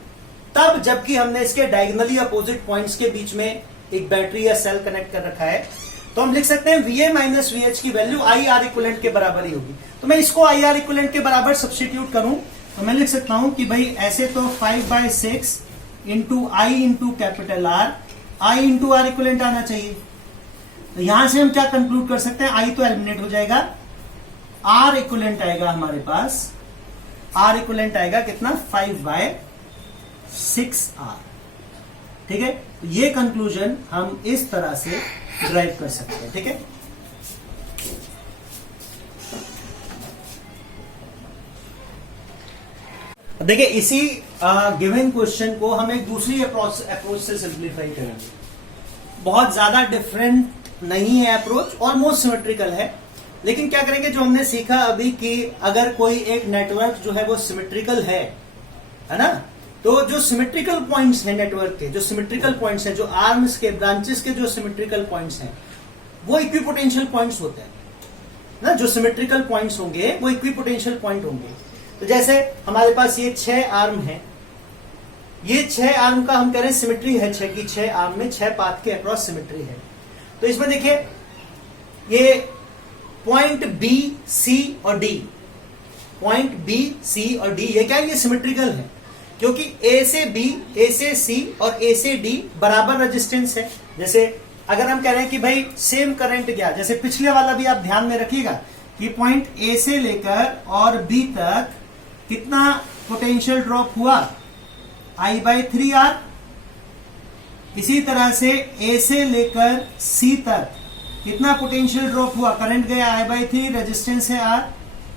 तब जबकि हमने इसके डायगोनली अपोजिट पॉइंट्स के बीच में एक बैटरी या सेल कनेक्ट कर रखा है, तो हम लिख सकते हैं VA माइनस VH की वैल्यू IR इक्विवेलेंट के बराबर ही होगी। तो मैं इसको IR इक्विवेलेंट के बराबर सब्स्टिट्यूट करूं तो मैं लिख सकता हूं कि भाई ऐसे तो 5/6 into I into capital R, I into R equivalent आना चाहिए। तो यहां से हम क्या कंक्लूड कर सकते हैं, I तो एलिमिनेट हो जाएगा, R इक्विवेलेंट आएगा हमारे पास, R इक्विवेलेंट आएगा कितना, 5/6R। ठीक है, तो ये कंक्लूजन हम इस तरह से ड्राइव कर सकते हैं। ठीक है, देखिए इसी गिवन क्वेश्चन को हम एक दूसरी अप्रोच से सिंप्लीफाई करेंगे। बहुत ज्यादा डिफरेंट नहीं है अप्रोच, ऑलमोस्ट सिमेट्रिकल है, लेकिन क्या करेंगे, जो हमने सीखा अभी कि अगर कोई एक नेटवर्क जो है वो सिमेट्रिकल है ना, तो जो सिमेट्रिकल पॉइंट्स हैं नेटवर्क के, जो सिमेट्रिकल पॉइंट्स हैं, जो आर्म्स के ब्रांचेस के जो सिमेट्रिकल पॉइंट्स हैं, वो इक्विपोटेंशियल पॉइंट्स होते हैं ना। जो सिमेट्रिकल पॉइंट्स होंगे वो इक्विपोटेंशियल पॉइंट होंगे। तो जैसे हमारे पास ये 6 आर्म है, ये 6 आर्म का हम कह रहे हैं सिमेट्री है, 6 की 6 आर्म में 6 पाथ के अक्रॉस सिमेट्री है। तो इसमें देखिए ये पॉइंट B, C और D, पॉइंट B, C और D, ये क्या है, ये सिमेट्रिकल है क्योंकि A से B, A से C और A से D बराबर रेजिस्टेंस है। जैसे अगर हम कह रहे हैं कि भाई सेम करंट गया, जैसे पिछले वाला भी आप ध्यान में रखिएगा कि पॉइंट A से लेकर और B तक कितना पोटेंशियल ड्रॉप हुआ, I/3R। इसी तरह से A से लेकर C तक कितना पोटेंशियल ड्रॉप हुआ, करंट गया I/3, रेजिस्टेंस है R।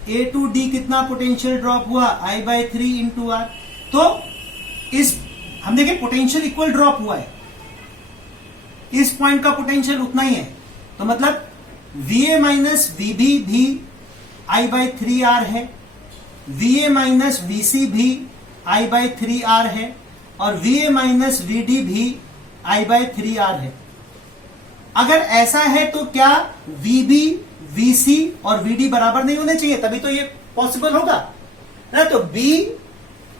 A टू D कितना पोटेंशियल ड्रॉप हुआ, I/3 इंटू R। तो इस हम देखें पोटेंशियल इक्वल ड्रॉप हुआ है, इस पॉइंट का पोटेंशियल उतना ही है, तो मतलब VA माइनस VB भी I/3R है, VA माइनस VC भी I/3R है और VA माइनस VD भी I/3R है। अगर ऐसा है तो क्या VB, VC और VD बराबर नहीं होने चाहिए, तभी तो ये पॉसिबल होगा ना। तो B,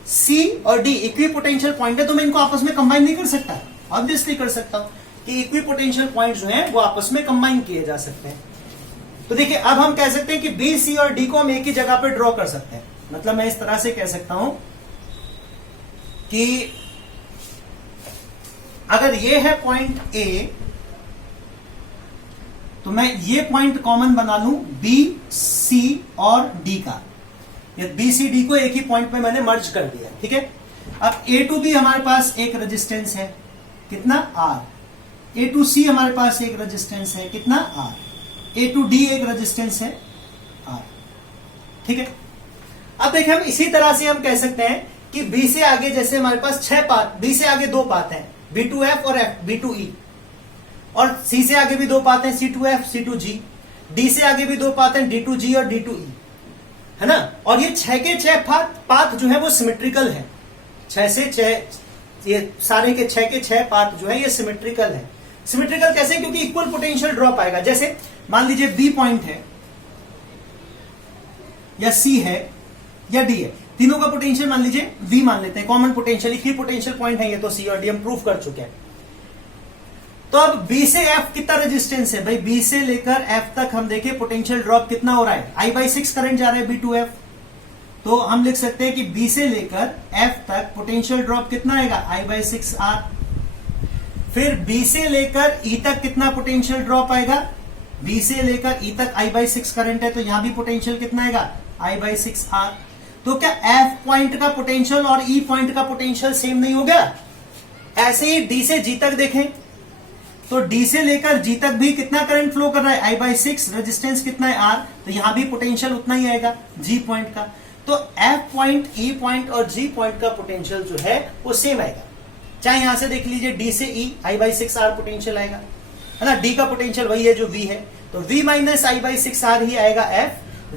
C और D इक्विपोटेंशियल पॉइंट है, तो मैं इनको आपस में कंबाइन नहीं कर सकता, ऑब्वियसली कर सकता हूं कि इक्विपोटेंशियल पॉइंट जो हैं वो आपस में कंबाइन किए जा सकते हैं। तो देखिए अब हम कह सकते हैं कि B, C और D को हम एक ही जगह पर ड्रॉ कर सकते हैं। मतलब मैं इस तरह से कह सकता हूं कि अगर ये है पॉइंट A, तो मैं ये पॉइंट कॉमन बना लूं B, C और D का। ये B, C, D को एक ही पॉइंट पे मैंने मर्ज कर दिया, ठीक है। अब A टू B हमारे पास एक रेजिस्टेंस है, कितना R। A टू C हमारे पास एक रेजिस्टेंस है, कितना R। ए टू डी एक रेजिस्टेंस है R, ठीक है। अब देखिए हम इसी तरह से हम कह सकते हैं कि B से आगे जैसे हमारे पास 6 पाथ, B से आगे 2 पाथ हैं, B2F और B2E, और C से आगे भी 2 पाथ हैं, C2F C2G, D से आगे भी 2 पाथ हैं, D2G और D2E, है ना। और ये 6 के 6 पाथ जो है वो सिमेट्रिकल है, 6 से 6, ये सारे के 6 के 6 पाथ जो है ये सिमेट्रिकल है। सिमेट्रिकल कैसे? क्योंकि इक्वल पोटेंशियल ड्रॉप आएगा। जैसे मान लीजिए B पॉइंट है या C है या D है, तीनों का पोटेंशियल मान लीजिए V मान लेते हैं, common potential, equi potential point है ये तो C और D हम प्रूफ कर चुके हैं। तो अब B से F कितना रेजिस्टेंस है भाई? B से लेकर F तक हम देखें पोटेंशियल ड्रॉप कितना हो रहा है, I/6 करंट जा रहा है B2F। तो हम लिख सकते हैं कि B से लेकर F तक पोटेंशियल ड्रॉप कितना आएगा, I/6R। फिर B से लेकर E तक कितना पोटेंशियल ड्रॉप आएगा? B से लेकर E तक I/6 करंट है, तो यहां भी पोटेंशियल कितना आएगा, I/6R। तो क्या F पॉइंट का पोटेंशियल और E पॉइंट का पोटेंशियल सेम नहीं हो गया? ऐसे ही D से G तक देखें तो D से लेकर G तक भी कितना करंट फ्लो कर रहा है, I/6, रेजिस्टेंस कितना है R, तो यहां भी पोटेंशियल उतना ही आएगा G पॉइंट का। तो F पॉइंट, E पॉइंट और G पॉइंट का पोटेंशियल जो है वो सेम आएगा। चाहे यहां से देख लीजिए D से E I/6R पोटेंशियल आएगा, है ना। D का पोटेंशियल वही है जो V है, तो V माइनस I/6R ही आएगा F,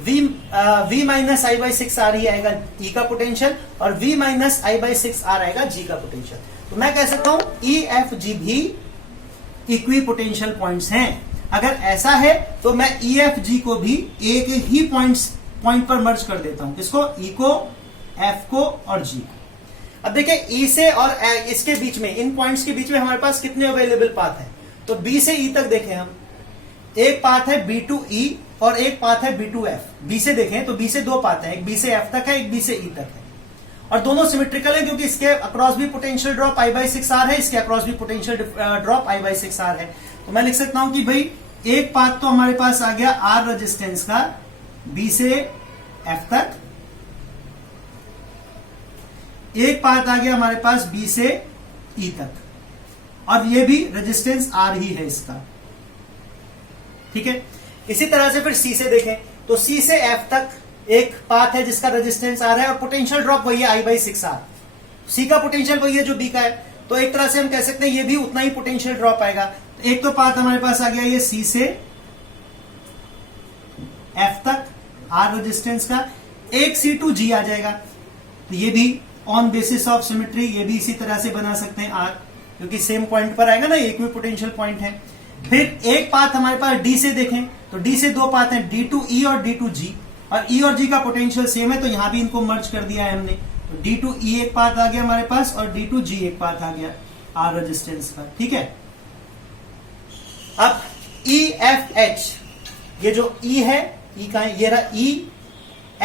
V माइनस I/6R ही आएगा E का पोटेंशियल, और V माइनस I/6R आएगा G का पोटेंशियल। तो मैं कह सकता हूं E, F, G भी इक्वी पोटेंशियल पॉइंट्स हैं। अगर ऐसा है तो मैं E, F, G को भी एक ही पॉइंट पर मर्ज कर देता हूं। किसको? E को, F को और G को। अब देखिए E से और इसके बीच में, इन पॉइंट्स के बीच में हमारे पास कितने अवेलेबल पाथ हैं? तो B से E तक देखें हम, एक पाथ है B2E और एक पाथ है B2F। B से देखें तो B से 2 पाथ है, एक B से F तक है, एक B से E तक है, और दोनों सिमेट्रिकल है क्योंकि इसके अक्रॉस भी पोटेंशियल ड्रॉप I/6R है, इसके अक्रॉस भी पोटेंशियल ड्रॉप I/6R है। तो मैं लिख सकता हूं कि भाई एक पाथ तो हमारे पास आ गया R रेजिस्टेंस का B से F तक, एक पाथ आ गया हमारे पास B से E तक, और ये भी रेजिस्टेंस R ही है इसका, ठीक है। इसी तरह से फिर C से देखें तो C से F तक एक पाथ है जिसका रेजिस्टेंस R है और पोटेंशियल ड्रॉप वही है I/6R। C का पोटेंशियल वही है जो B का है, तो एक तरह से हम कह सकते हैं ये भी उतना ही पोटेंशियल ड्रॉप आएगा। तो एक तो पाथ हमारे पास आ गया ये C से F तक R रेजिस्टेंस का, एक C2G आ जाएगा, तो ये भी ऑन बेसिस ऑफ सिमेट्री ये भी इसी तरह से बना सकते हैं R, क्योंकि सेम पॉइंट पर आएगा ना, एक भी पोटेंशियल पॉइंट है। फिर एक पाथ हमारे पास D से देखें तो D से 2 पाथ हैं, D2E और D2G, और E और G का पोटेंशियल सेम है, तो यहां भी इनको मर्ज कर दिया है हमने। तो D2E एक पाथ आ गया हमारे पास और D2G एक पाथ आ गया R रेजिस्टेंस का, ठीक है। अब E, F, H, ये जो E है, E का है, ये रहा E,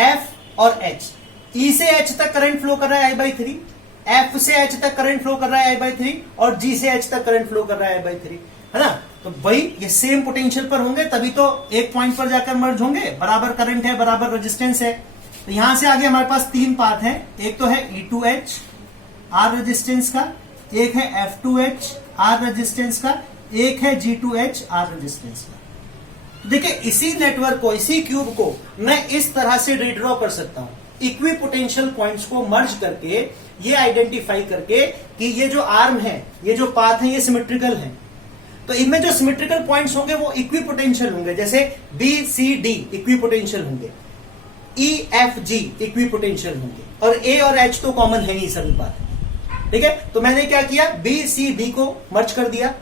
F और H। E से H तक करंट फ्लो कर रहा है I/3, F से H तक करंट फ्लो कर रहा है I/3, और G से H तक करंट फ्लो कर रहा है I/3, है ना। तो भाई ये सेम पोटेंशियल पर होंगे तभी तो एक पॉइंट पर जाकर मर्ज होंगे, बराबर करंट है, बराबर रेजिस्टेंस है। तो यहां से आगे हमारे पास 3 पाथ हैं, एक तो है E2H R रेजिस्टेंस का, एक है F2H R रेजिस्टेंस का, एक है G2H R रेजिस्टेंस का। तो देखिए इसी नेटवर्क को, इसी क्यूब को मैं इस तरह से रिड्रॉ कर सकता हूं, इक्वी पोटेंशियल पॉइंट्स को मर्ज करके, ये आइडेंटिफाई करके कि ये जो आर्म है, ये जो पाथ है, ये सिमेट्रिकल है। तो इनमें जो सिमेट्रिकल पॉइंट्स होंगे वो इक्वी पोटेंशियल होंगे, जैसे B, C, D equi potential होंगे, E, F, G equi potential होंगे, और A और H तो कॉमन है ही सभी पाथ, ठीक है। तो मैंने क्या किया, B, C, D को मर्ज कर दिया,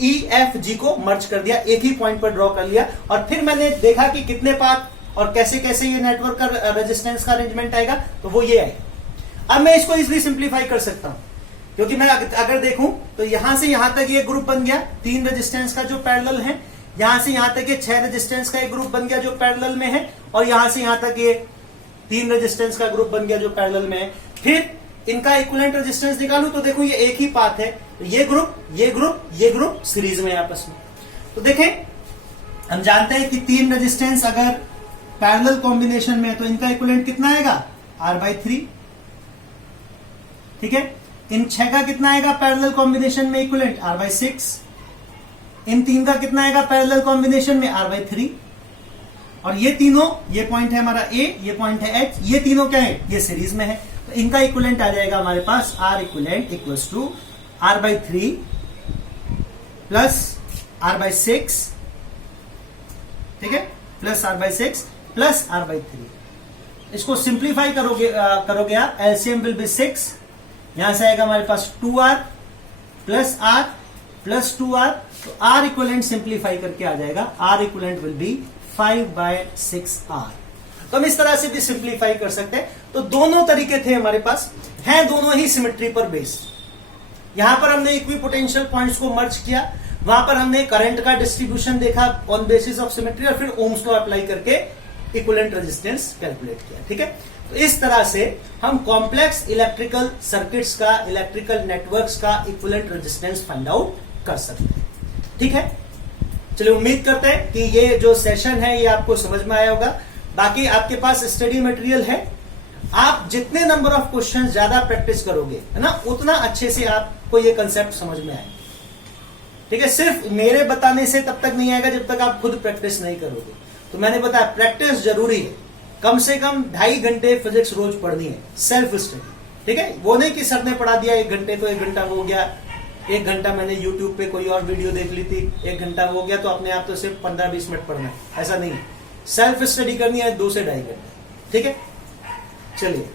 E, F, G को मर्ज कर दिया, एक ही पॉइंट पर ड्रॉ कर लिया, और फिर मैंने देखा कि कितने पाथ और कैसे कैसे ये नेटवर्क का रेजिस्टेंस का अरेंजमेंट आएगा, तो वो ये आएगा। अब मैं इसको इजिली सिंप्लीफाई कर सकता हूं, क्योंकि मैं अगर देखूं तो यहां से यहां तक ये ग्रुप बन गया 3 रेजिस्टेंस का जो पैरेलल है, यहां से यहां तक ये 6 रेजिस्टेंस का एक ग्रुप बन गया जो पैरेलल में है, और यहां से यहां तक ये 3 रेजिस्टेंस का ग्रुप बन गया जो पैरेलल में है। फिर इनका इक्विवेलेंट रेजिस्टेंस निकालूं तो देखो ये एक ही पाथ है, तो ये ग्रुप, ये ग्रुप, ये ग्रुप सीरीज में आपस में। तो देखें हम जानते हैं कि 3 रेजिस्टेंस अगर पैरेलल कॉम्बिनेशन में है तो इनका इक्विवेलेंट कितना आएगा, R/3, ठीक है। इन 6 का कितना आएगा पैरेलल कॉम्बिनेशन में इक्विवेलेंट, R/6, इन तीन का कितना आएगा पैरेलल कॉम्बिनेशन में r/3, और ये तीनों, ये पॉइंट है हमारा A, ये पॉइंट है H, ये तीनों क्या है, ये सीरीज में है, तो इनका इक्विवेलेंट आ जाएगा हमारे पास R equivalent equals to r/3 plus r/6, ठीक है, प्लस r/6 प्लस r/3। इसको सिंप्लीफाई करोगे आप, एलसीएम विल बी 6, यहां से आएगा हमारे पास 2r plus r plus 2r, तो r इक्विवेलेंट सिंप्लीफाई करके आ जाएगा, r equivalent will be 5/6r। तो हम इस तरह से भी सिंप्लीफाई कर सकते हैं। तो दोनों तरीके थे हमारे पास, हैं दोनों ही सिमेट्री पर बेस्ड। यहां पर हमने इक्विपोटेंशियल पॉइंट्स को मर्ज किया, वहां पर हमने करंट का डिस्ट्रीब्यूशन देखा ऑन बेसिस ऑफ सिमेट्री, और फिर ओम्स लॉ अप्लाई करके इक्विवेलेंट रेजिस्टेंस कैलकुलेट किया, ठीक है। तो इस तरह से हम कॉम्प्लेक्स इलेक्ट्रिकल सर्किट्स का, इलेक्ट्रिकल नेटवर्क्स का इक्विवेलेंट रेजिस्टेंस फाइंड आउट कर सकते हैं, ठीक है। चलिए, उम्मीद करते हैं कि ये जो सेशन है ये आपको समझ में आया होगा। बाकी आपके पास स्टडी मटेरियल है, आप जितने नंबर ऑफ क्वेश्चन ज्यादा प्रैक्टिस करोगे, है ना, उतना अच्छे से आपको ये कंसेप्ट समझ में आएगा, ठीक है। सिर्फ मेरे बताने से तब तक नहीं आएगा जब तक आप खुद प्रैक्टिस नहीं करोगे। तो मैंने बताया प्रैक्टिस जरूरी है, कम से कम 2.5 घंटे फिजिक्स रोज पढ़नी है, सेल्फ स्टडी, ठीक है। वो नहीं कि सर ने पढ़ा दिया 1 घंटे तो 1 घंटा हो गया, 1 घंटा मैंने यूट्यूब पे कोई और वीडियो देख ली थी, 1 घंटा हो गया तो अपने आप तो सिर्फ 15-20 मिनट पढ़ना है, ऐसा नहीं। सेल्फ स्टडी करनी है 2 से 2.5 घंटे, ठीक है। चलिए।